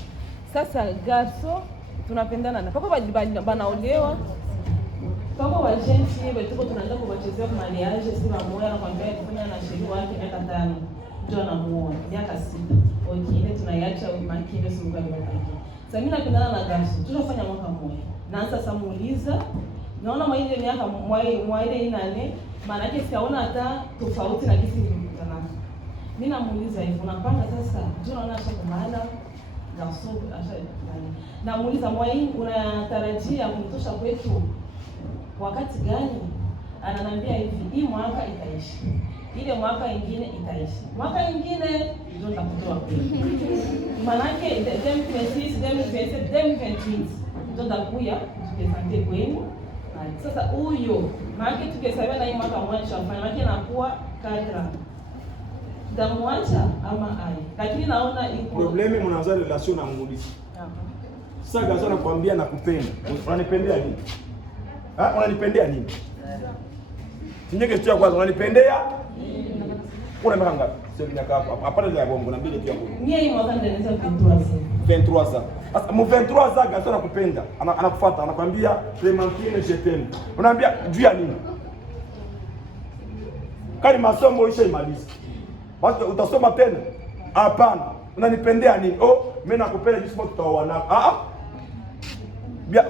Sasa garso tunapendana na papa banaolewa. Papa wa jensi yeye tuko tunaenda kubachezea mariage sima moya kwambia kufanya na sheria wake miaka 5. Ndio anamuoa miaka 6. Okay, ile tunaiacha makini simu kwa baba. Sasa mimi napendana na garso. Tunafanya mwaka mmoja. Na sasa muuliza naona mwaile miaka mwaile inane maana yake siaona hata tofauti na kisi nilikutana. Mimi namuuliza hivi unapanga sasa ndio naona shaka maana garso asha namuuliza mwai unatarajia kumtosha kwetu wakati gani? Ananiambia hivi hii mwaka itaishi. Ile mwaka nyingine itaishi. Mwaka nyingine ndio nitakutoa kwetu. Maana yake 2026 ndio nitakuja tukesante kwenu. Sasa huyo maana yake tukesabia na hii mwaka mmoja afanye maana inakuwa kadra. Ndamwacha ama ai. Lakini naona iko problemi mnaanza relation na Mungu. Sasa gaza nakwambia nakupenda. Unanipendea nini? Unanipendea nini? Sinyeke kitu cha kwanza unanipendea? Kuna miaka ngapi? Sio miaka hapo. Hapana ya bongo na mbili pia bongo. Mimi hii mwaka ndio 23 za. Sasa mu 23 za gaza nakupenda. Anakufuata, anakwambia Clementine je t'aime. Unaambia juu ya nini? Kani masomo ishaimaliza. Basi utasoma tena? Hapana. Unanipendea nini? Oh, mimi nakupenda jinsi tutaoana.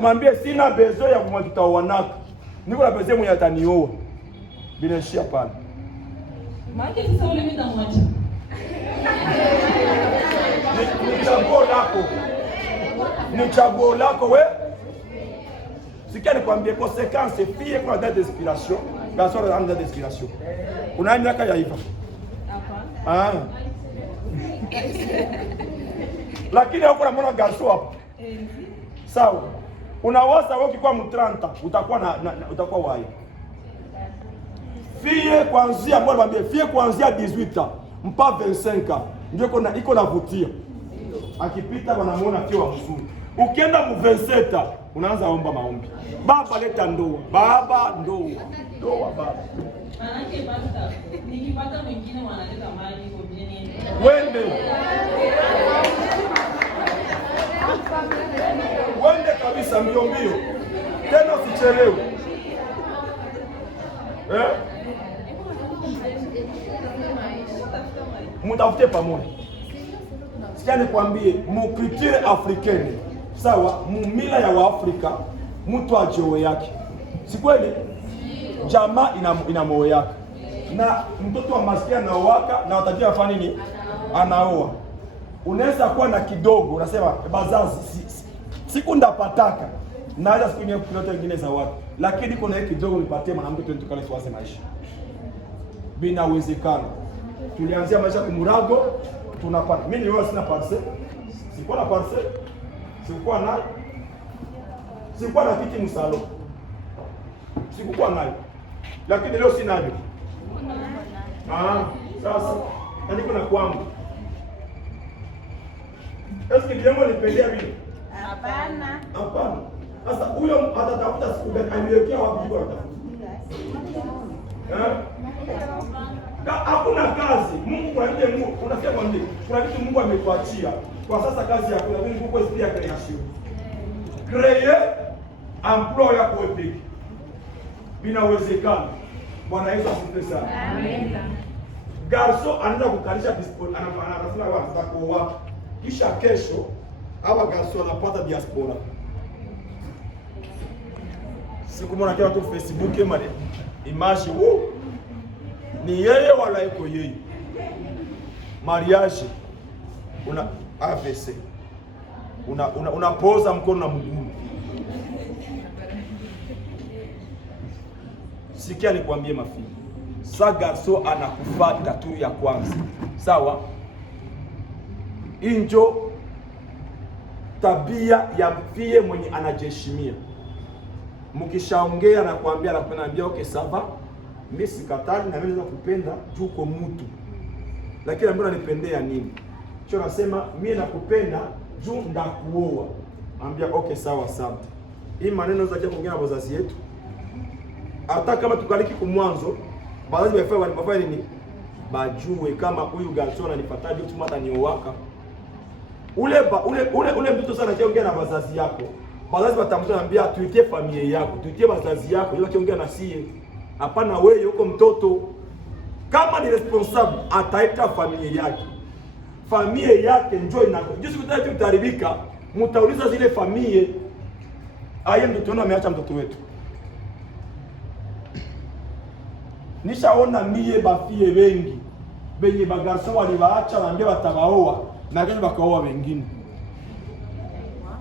Mwambie sina bezo ya kumwakitaoana. Niko na bezo mwenye atanioa. Binashia pale. Maana sasa ule mimi ndamwacha. Ni chaguo lako we. Sikia nikwambie conséquence fie kwa date d'inspiration, garçon dans date d'inspiration. Una miaka ya hivyo. Hapana. Lakini huko na mwana garçon hapo. Sawa. Unawaza wewe ukikuwa m30 utakuwa wapi? Fie kuanzia mbona mwambie fie kuanzia 18 mpaka 25 ndio iko navutia. Akipita wanamuona fie wa mzuri. Ukienda mu 27 unaanza omba maombi. Baba leta ndoa. Baba ndoa baba. Manake basta nikipata mwingine wanaleta mali kwa mjini. Wende kabisa mbio. Tena usichelewe. Mtafute pamoja. Sikia nikwambie, mu culture africaine, sawa, mu mila ya Waafrika, mtu ajoe yake. Si kweli? Jamaa ina moyo yake. Na mtoto wa maskini anaoa na watajia afanye nini? Anaoa. Unaweza kuwa na kidogo, unasema bazazi siku ndapataka. Naweza siku nyingine za watu. Lakini kuna hiki kidogo nipatie mwanamke tukale tuanze maisha. Binawezekana. Tulianzia maisha kumurago, tunapata. Mimi leo sina parcel. Sikuwa na parcel. Sikuwa na kiti msalo. Sikuwa nayo. Lakini leo sina nayo. Sasa niko na kwangu. Eske jambo lipendea vile? Hapana. Sasa huyo atatafuta siku gani? Aliwekea wapi kwa atafuta? Hakuna kazi. Mungu kwa nje Mungu unasema nini? Kuna kitu Mungu ametuachia. Kwa sasa kazi yako na Mungu kwa sababu ya creation. Créer emploi ya kuepiki. Binawezekana. Bwana Yesu asifiwe sana. Amen. Garso anaanza kukalisha anafanya wapi kwa kisha kesho hapa garso anapata diaspora. Siku moja kwa tu Facebook image ni yeye wala iko yeye. Mariage una AVC. Unapoza mkono na mguu. Sikia nikwambie mafi. Sa garso anakufa tatu ya kwanza. Sawa? Injo tabia ya mfie mwenye anajeshimia. Mkishaongea na kuambia na kunambia okay sawa. Mimi sikatali na mimi naweza kupenda juu kwa mtu. Lakini mbona nipendea nini? Cho nasema mimi nakupenda juu ndakuoa. Ambia okay sawa asante. Hii maneno za kuongea na wazazi yetu. Hata kama tukaliki kumwanzo, baadhi ya wafanya nini? Bajue kama huyu garso ananipataje mtu mata niowaka. Ule mtoto sana akiongea na wazazi yako. Wazazi watamwambia tuitie familia yako, tuitie wazazi yako, yeye akiongea na sie. Hapana wewe uko mtoto. Kama ni responsible ataita familia yake. Familia yake njoo inako. Jinsi kutaki kutaribika, mtauliza zile familia. Aye mtoto ameacha mtoto wetu. Nishaona mie bafie wengi. Benye bagarso walibaacha waambia watabaoa na kesho bakaoa wengine.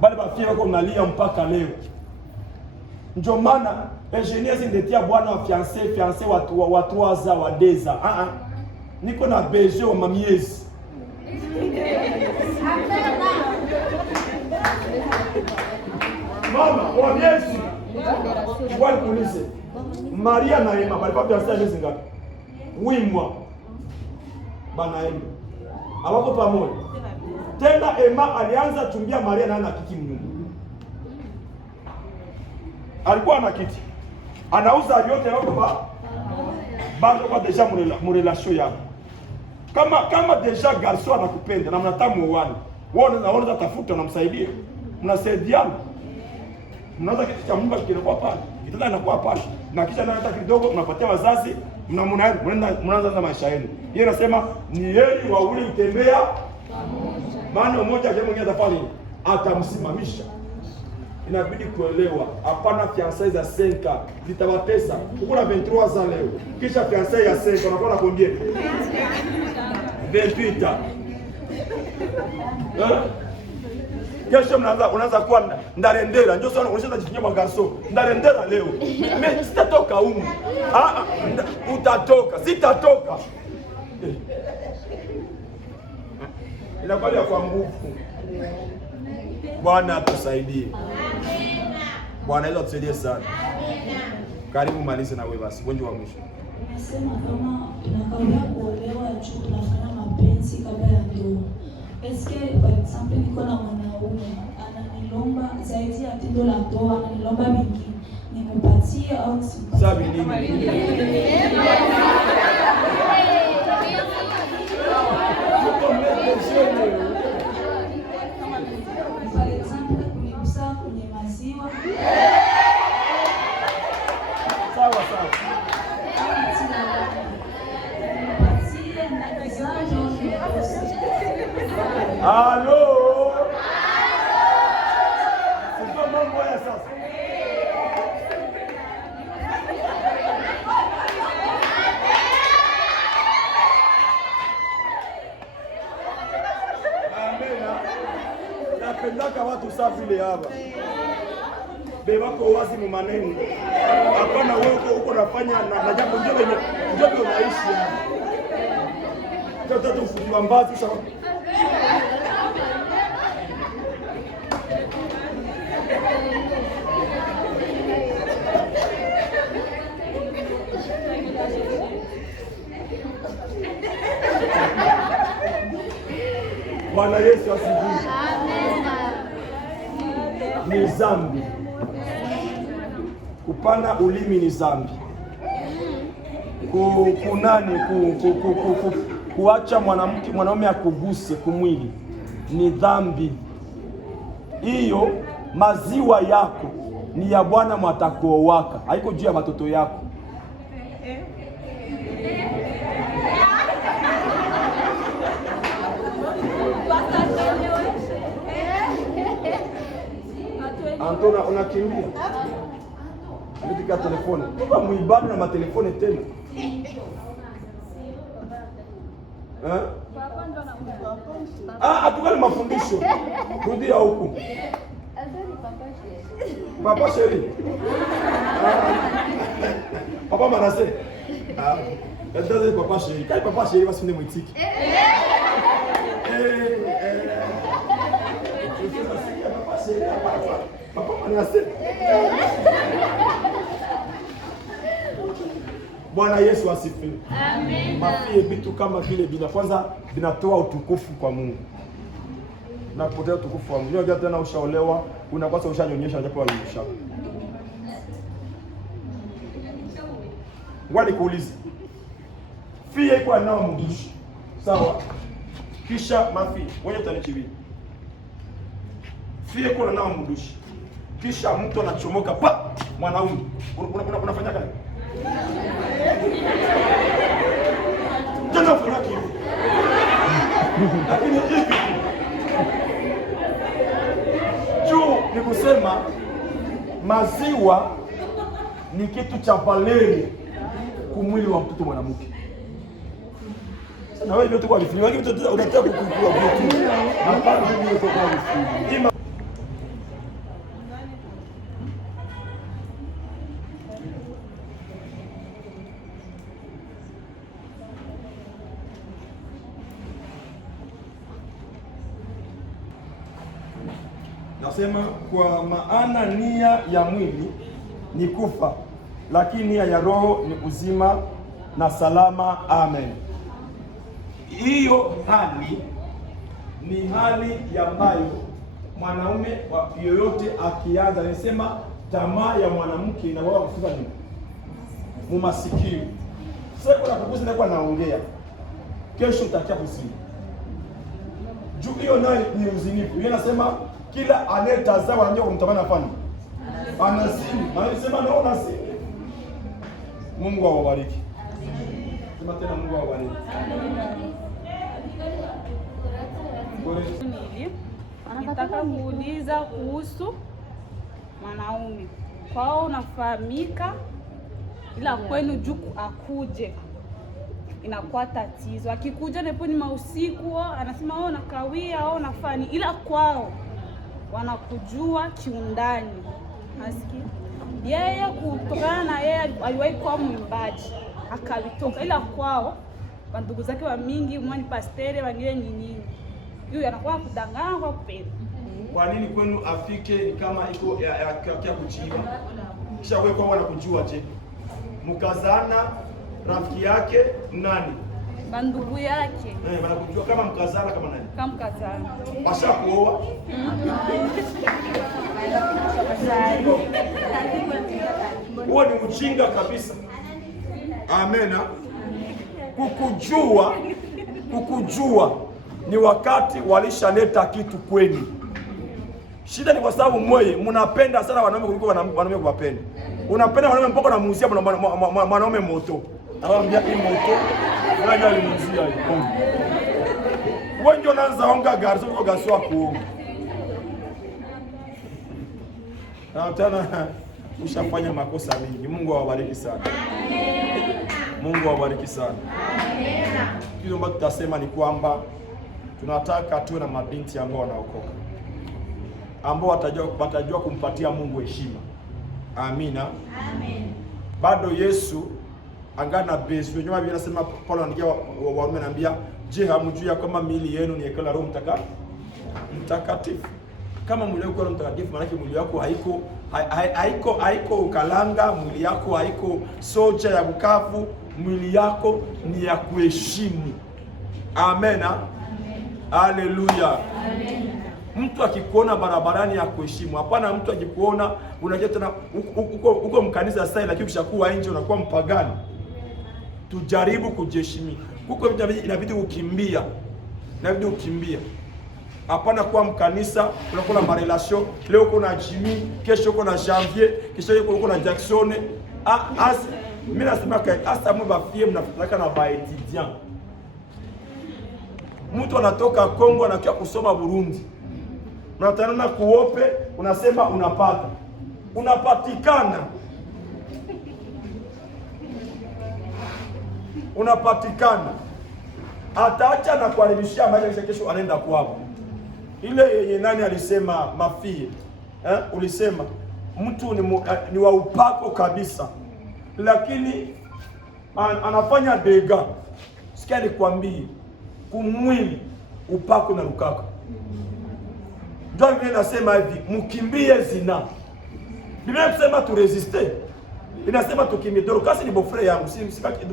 Bali bafie wako mnalia mpaka leo. Ndio maana engineers ndetia bwana wa fiancé watu waza wadeza. Niko na beje wa mamiezi. Mama, wa miezi. Kwa polisi. Maria na Emma bali papi anasema miezi ngapi? Wimwa. Bana Emma. Hawako pamoja. Tena Emma alianza chumbia Maria na ana kiki mnyumba. Alikuwa na kiti. Anauza yote hapo bado kwa deja mrelation yao. Kama deja garso anakupenda na mnatamu uone. Wewe unaona tafuta unamsaidia. Mnasaidiana. Mnaanza kitu cha Mungu kinakuwa pale. Kitanda inakuwa pale. Na kisha hata kidogo mnapatia wazazi, mnaanza maisha yenu. Yeye anasema ni yeye wawili utembea maana mmoja jamaa mwingine atafanya atamsimamisha. Inabidi kuelewa hapana fiancé za 5 zitawatesa. Uko na 23 za leo. Kisha fiancé ya 5 unakuwa na combien? 28. Kesho unaanza kuwa ndarendera. Ndio sana unasema jifinyia kwa garso. Ndarendera leo. Mimi sitatoka huko. Utatoka. Sitatoka. Inakuwa kwa nguvu. Bwana atusaidie. Bwana Yesu atusaidie sana. Karibu malize na wewe basi. Wengi wa mwisho. Nasema kama tunakawia kuolewa juu tunafanya mapenzi kabla ya ndoa. Eske for example niko na mwanaume ananilomba zaidi ya tendo la ndoa, ananilomba mingi. Nimepatie au nisimpatie? Sabi nini? For example kunigusa kwenye maziwa. Sawa. Nimepatie na kizazo Halo. Sio mambo ya sasa. Amena. Napendaka watu safi vile hapa. Bebako wazi mu maneno. Hapana wewe uko unafanya na jambo ndio unaishi hapa. Toto tufukiwa mbazi sawa. Bwana Yesu asifiwe. Ni zambi Kupana ulimi ni dhambi. Kuacha mwanaume akuguse kumwili ni dhambi. Hiyo maziwa yako ni ya Bwana mwatakuowaka, haiko juu ya watoto yako. Antona unakimbia katika telefoni. Kwa muibada na matelefoni tena. Atukale mafundisho. Rudia huku. Papa Sheri. Papa Manase. Ndio Papa Sheri. Kai Papa Sheri basi ni mwitiki. Papa Manase. Bwana Yesu asifiwe. Amen. Mafie vitu kama vile kwanza vinatoa utukufu kwa Mungu. Na kupotea utukufu wa Mungu. Unajua tena ushaolewa, unakosa ushanyonyesha japo walionyesha. Wali kuuliza. Fie iko nao mdushi. Sawa? Kisha mafi, wewe utanichibi. Fie iko nao mdushi. Kisha mtu anachomoka pa mwanaume. Unafanya kazi? Tena fulaki. Lakini hivi juu ni kusema maziwa ni kitu cha valeri kumwili wa mtoto mwanamke. Na wewe ndio tukwa vifini. Wewe ndio unataka kukua vitu. Hapana, mimi ndio kwa vifini. Nasema kwa maana nia ya mwili ni kufa, lakini nia ya roho ni uzima na salama. Amen. Hiyo hali ni hali ambayo mwanaume yoyote akianza, nasema tamaa ya mwanamke inakuwa kufuka nini? Mumasikio. Sasa kuna kukuzi na kwa naongea. Kesho utakia kusini. Juu hiyo nayo ni uzinifu. Yeye anasema kila anayetazama anajua kumtamani afanye. Anazini. Anasema naona sini. Mungu awabariki. Sema tena Mungu awabariki. Nataka kuuliza kuhusu mwanaume. Kwao unafahamika, ila kwenu juku akuje inakuwa tatizo. Akikuja nepo ni mausiku, anasema wao nakawia au nafani, ila kwao wanakujua kiundani. Nasikia yeye kutokana na yeye aliwahi kuwa mwimbaji akavitoka, ila kwao ndugu zake wa mingi mwani pastere wengine nyinyi, yule anakuwa kudanganya kwa kupenda. Kwa nini kwenu afike kama iko ya kuchima? Kisha wewe kwa wanakujua je? Mkazana rafiki yake nani? Bandugu yake. Wanakujua kama mkazana kama nani? Kama mkazana. Pasha kuoa. Huo ni ujinga kabisa. Amena. Kukujua ni wakati walishaleta kitu kwenu. Shida ni kwa sababu mwe mnapenda sana wanaume kuliko wanaume kuwapenda. Unapenda wanaume mpaka unamuuzia mwanaume moto. Anamwambia hii moto unajua alimuuzia hiyo. Wewe ndio unaanza onga gari sio gasi wako. Na tena ushafanya makosa mingi. Mungu awabariki sana. Mungu awabariki sana. Kitu ambacho tutasema ni kwamba tunataka tuwe na mabinti ambao wanaokoka, ambao watajua kumpatia Mungu heshima. Amina. Amen. Bado Yesu angana base. Wenyewe Biblia inasema, Paulo anaandikia Warumi anambia, je, hamjui kama miili yenu ni hekalu la Roho Mtakatifu? Kama mwili wako Roho Mtakatifu, maana mwili wako haiko ukalanga, mwili yako haiko soja ya bukavu, mwili yako ni ya kuheshimu. Amen. Haleluya. Amen. Mtu akikuona barabarani ya kuheshimu. Hapana mtu akikuona unajua tena uko mkanisa sasa, lakini ukishakuwa nje unakuwa mpagani. Tujaribu kujiheshimia. Huko inabidi kukimbia. Inabidi kukimbia. Hapana kuwa mkanisa unakuwa na marelation. Leo uko na Jimmy, kesho uko na Janvier, kesho uko na Jackson. Mimi nasema hasa mwe bafie mnafuataka na ba étudiant. Mtu anatoka Kongo anakuja kusoma Burundi. Unatanana kuope, unasema unapata. Unapatikana. Unapatikana. Ataacha na kuharibishia maisha kesho anaenda kwao. Ile yenye nani alisema mafie. Ulisema mtu ni wa upako kabisa. Lakini anafanya dega. Sikia nikwambie, kumwili upako na lukaka. Ndio Biblia inasema hivi, mkimbie zina. Biblia inasema tu resiste. Inasema tukimbie. Dorcas ni bofre yangu, si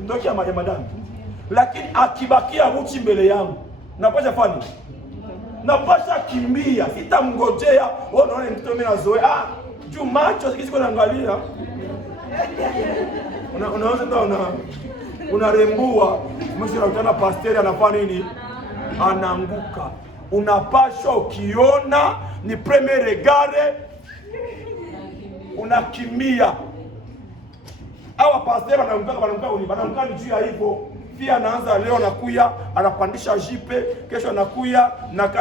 ndoki ya madam. Lakini akibakia uchi mbele yangu, napasha fani. Napasha kimbia, sitamngojea. Unaona mtoto mimi nazoea. Juu macho sikisiko naangalia. Unaanza ndio unarembua, mwisho unakutana pasteri anafanya nini? Anaanguka. Unapashwa ukiona ni premier regard unakimbia. Hawa pasteri wanaanguka juu ya hivyo. Pia anaanza leo anakuya, anapandisha jipe, kesho anakuya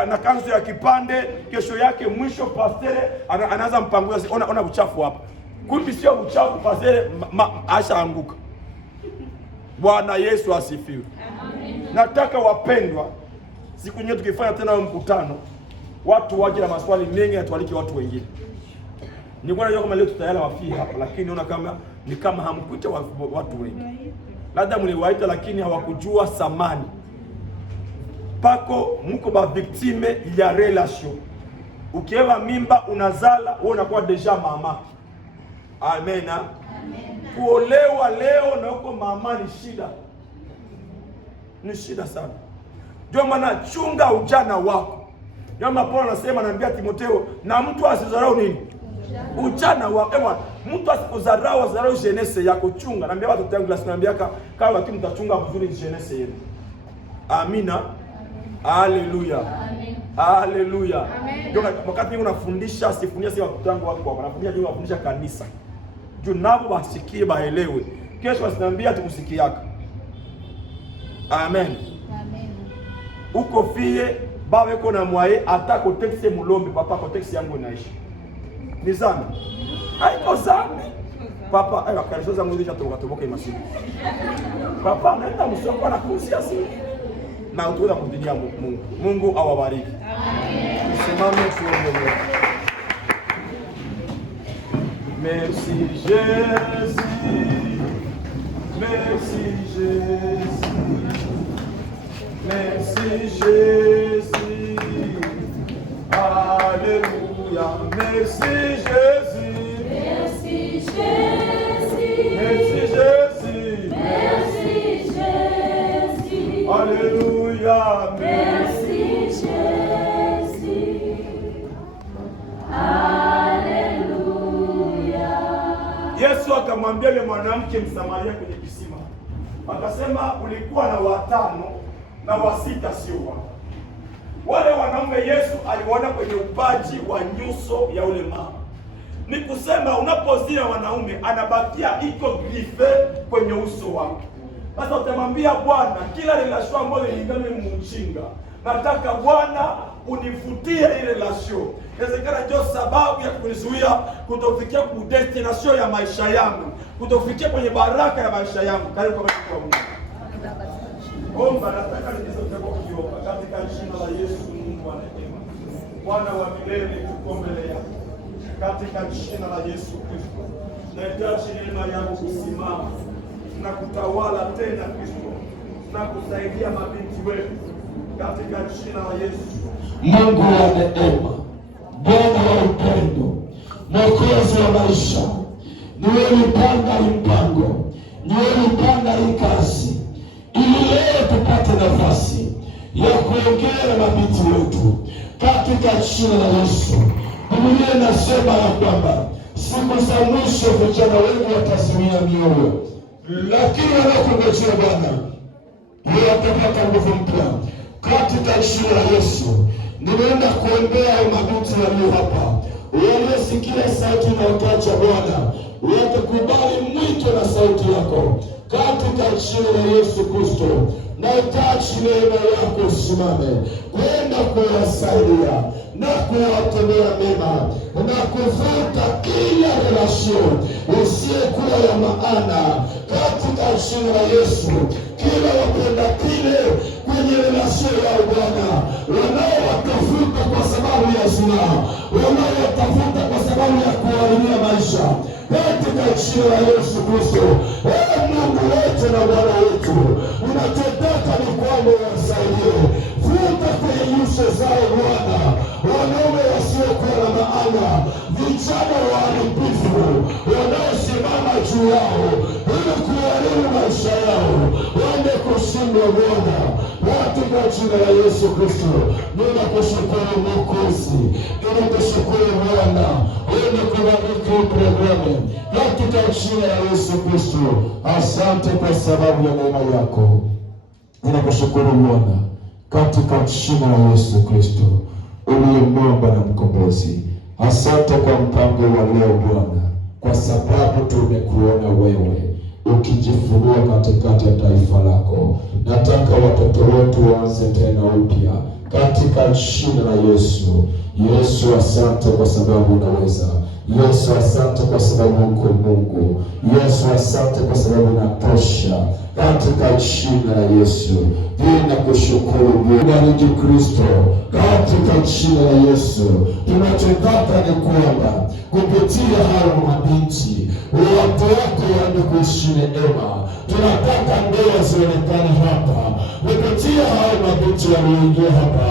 na kanzu ya kipande, kesho yake mwisho pasteri anaanza mpango. Ona uchafu hapa. Kumbe sio uchafu, pasteri ashaanguka. Bwana Yesu asifiwe. Amen. Nataka wapendwa, siku nyingine tukifanya tena mkutano, watu waje na maswali mengi na tualike watu wengine. Nilikuwa najua kama leo tutayala wafii hapa, lakini naona kama ni kama hamkuita watu wengi. Labda mliwaita lakini hawakujua samani. Pako mko ba victime ya relation. Ukiwa mimba unazala, wewe unakuwa deja mama. Amen. Kuolewa leo na uko mama ni shida. Ni shida sana. Ndio maana chunga ujana wako. Ndio maana Paulo anasema, anaambia Timotheo, na mtu asidharau nini? Ujana wako. Ewa, mtu asikudharau jeunesse yako, chunga. Naambia watu tangu la sinaambia kama watu mtachunga vizuri jeunesse yenu. Amina. Haleluya. Amen. Haleluya. Ndio wakati mimi unafundisha, sifundisha watu wangu wako, wanafundisha ndio wafundisha kanisa. Nabo basikie baelewe. Kesho wasiniambia tukusikiaka. Amen. Amen. Uko fie bawe kona mwae atako teksi mulombe papa ko teksi yangu inaishi. Ni zambi. Haiko zambi. Papa ayo kalizo zangu ndicho toboka imasimu. Papa anaenda msongo na kuhusia sisi. Na utuweza kumdinia Mungu. Mungu awabariki. Amen. Simame tuombe. Merci Jésus, merci Jésus, merci Jésus, alléluia, merci Jésus, merci Jésus, merci Jésus, merci Jésus, alléluia, merci Jésus, Yesu akamwambia yule mwanamke Msamaria kwenye kisima. Akasema ulikuwa na watano na wasita sio wako. Wale wanaume Yesu aliwaona kwenye upaji wa nyuso ya ule mama. Ni kusema unapozia wanaume anabakia iko grife kwenye uso wako. Sasa utamwambia Bwana, kila relation ambayo ilingana mjinga, nataka Bwana univutie ile relation. Inawezekana ndio sababu ya kunizuia kutofikia ku destination ya maisha yangu, kutofikia kwenye baraka ya maisha yangu. Karibu kwa Mungu. Omba, nataka nizote kwa kuomba katika jina la Yesu Mungu wa neema. Bwana wa milele tuko mbele yako. Katika jina la Yesu Kristo. Nahitaji neema yako kusimama na kutawala tena Kristo. Na kusaidia mabinti wetu katika jina la Yesu. Mungu wa neema, Bwana wa upendo, Mwokozi wa maisha, niwe mpanga hii mpango, niwe mpanga hii kazi, ili leo tupate nafasi ya kuongea na mabinti wetu, katika jina la Yesu. Biblia inasema ya kwamba siku za mwisho vijana wengi watasimia mioyo, lakini wanakungojea Bwana watapata nguvu mpya katika jina la Yesu. Nimeenda kuombea mabinti walio hapa, waliosikia sauti inayotoka Bwana, watakubali mwito na sauti yako katika jina la Yesu Kristo. Nahitaji neema yako usimame kwenda kuwasaidia na kuwatendea mema na kuvuta kila relasio isiyokuwa ya maana katika jina la Yesu. Kila wapenda kile kwenye relasio yao Bwana, wanaowatafuta kwa sababu ya zinaa, wanaowatafuta kwa sababu ya kuharibia maisha, katika jina la Yesu Kristo. Mungu wetu na Bwana wetu, unachotaka ni kwamba wasaidie, vuta kwenye nyuso zao Bwana wanaume wasiokuwa na maana, vijana waharibifu wanaosimama juu yao ili kuharibu maisha yao, waende kushindwa Bwana, katika jina la Yesu Kristo. Ninakushukuru Mwokozi, ninakushukuru Bwana, kubariki programu katika jina la Yesu Kristo. Asante kwa sababu ya neema yako. Ninakushukuru Bwana katika jina la Yesu Kristo uliye mwamba na mkombozi. Asante kwa mpango wa leo Bwana, kwa sababu tumekuona wewe ukijifunua katikati ya taifa lako. Nataka watoto wetu waanze tena upya katika jina la Yesu. Yesu, asante kwa sababu unaweza. Yesu, asante kwa sababu uko Mungu. Yesu, asante kwa sababu unatosha katika jina la Yesu. Ninakushukuru Bwana Kristo, katika jina la Yesu. Tunachotaka ni kwamba kupitia hao mabinti watu wako waende kuishi neema. Tunataka ndoa zionekane hapa kupitia hao mabinti walioingia hapa,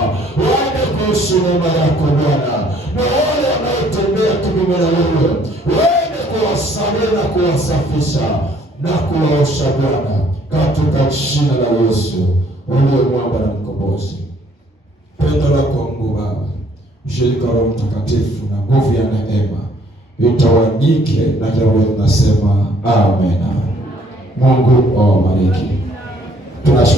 waende kuishi neema yako Bwana, na wale wanaotembea kinyume na wewe waende kuwasamehe na kuwasafisha na kuwaosha Bwana, katika jina la Yesu uliye mwamba na mkombozi. Pendo lako Mungu Baba, ushirika wa Roho Mtakatifu na nguvu ya neema vitawanyike, na jambo tunasema amen. Mungu awabariki.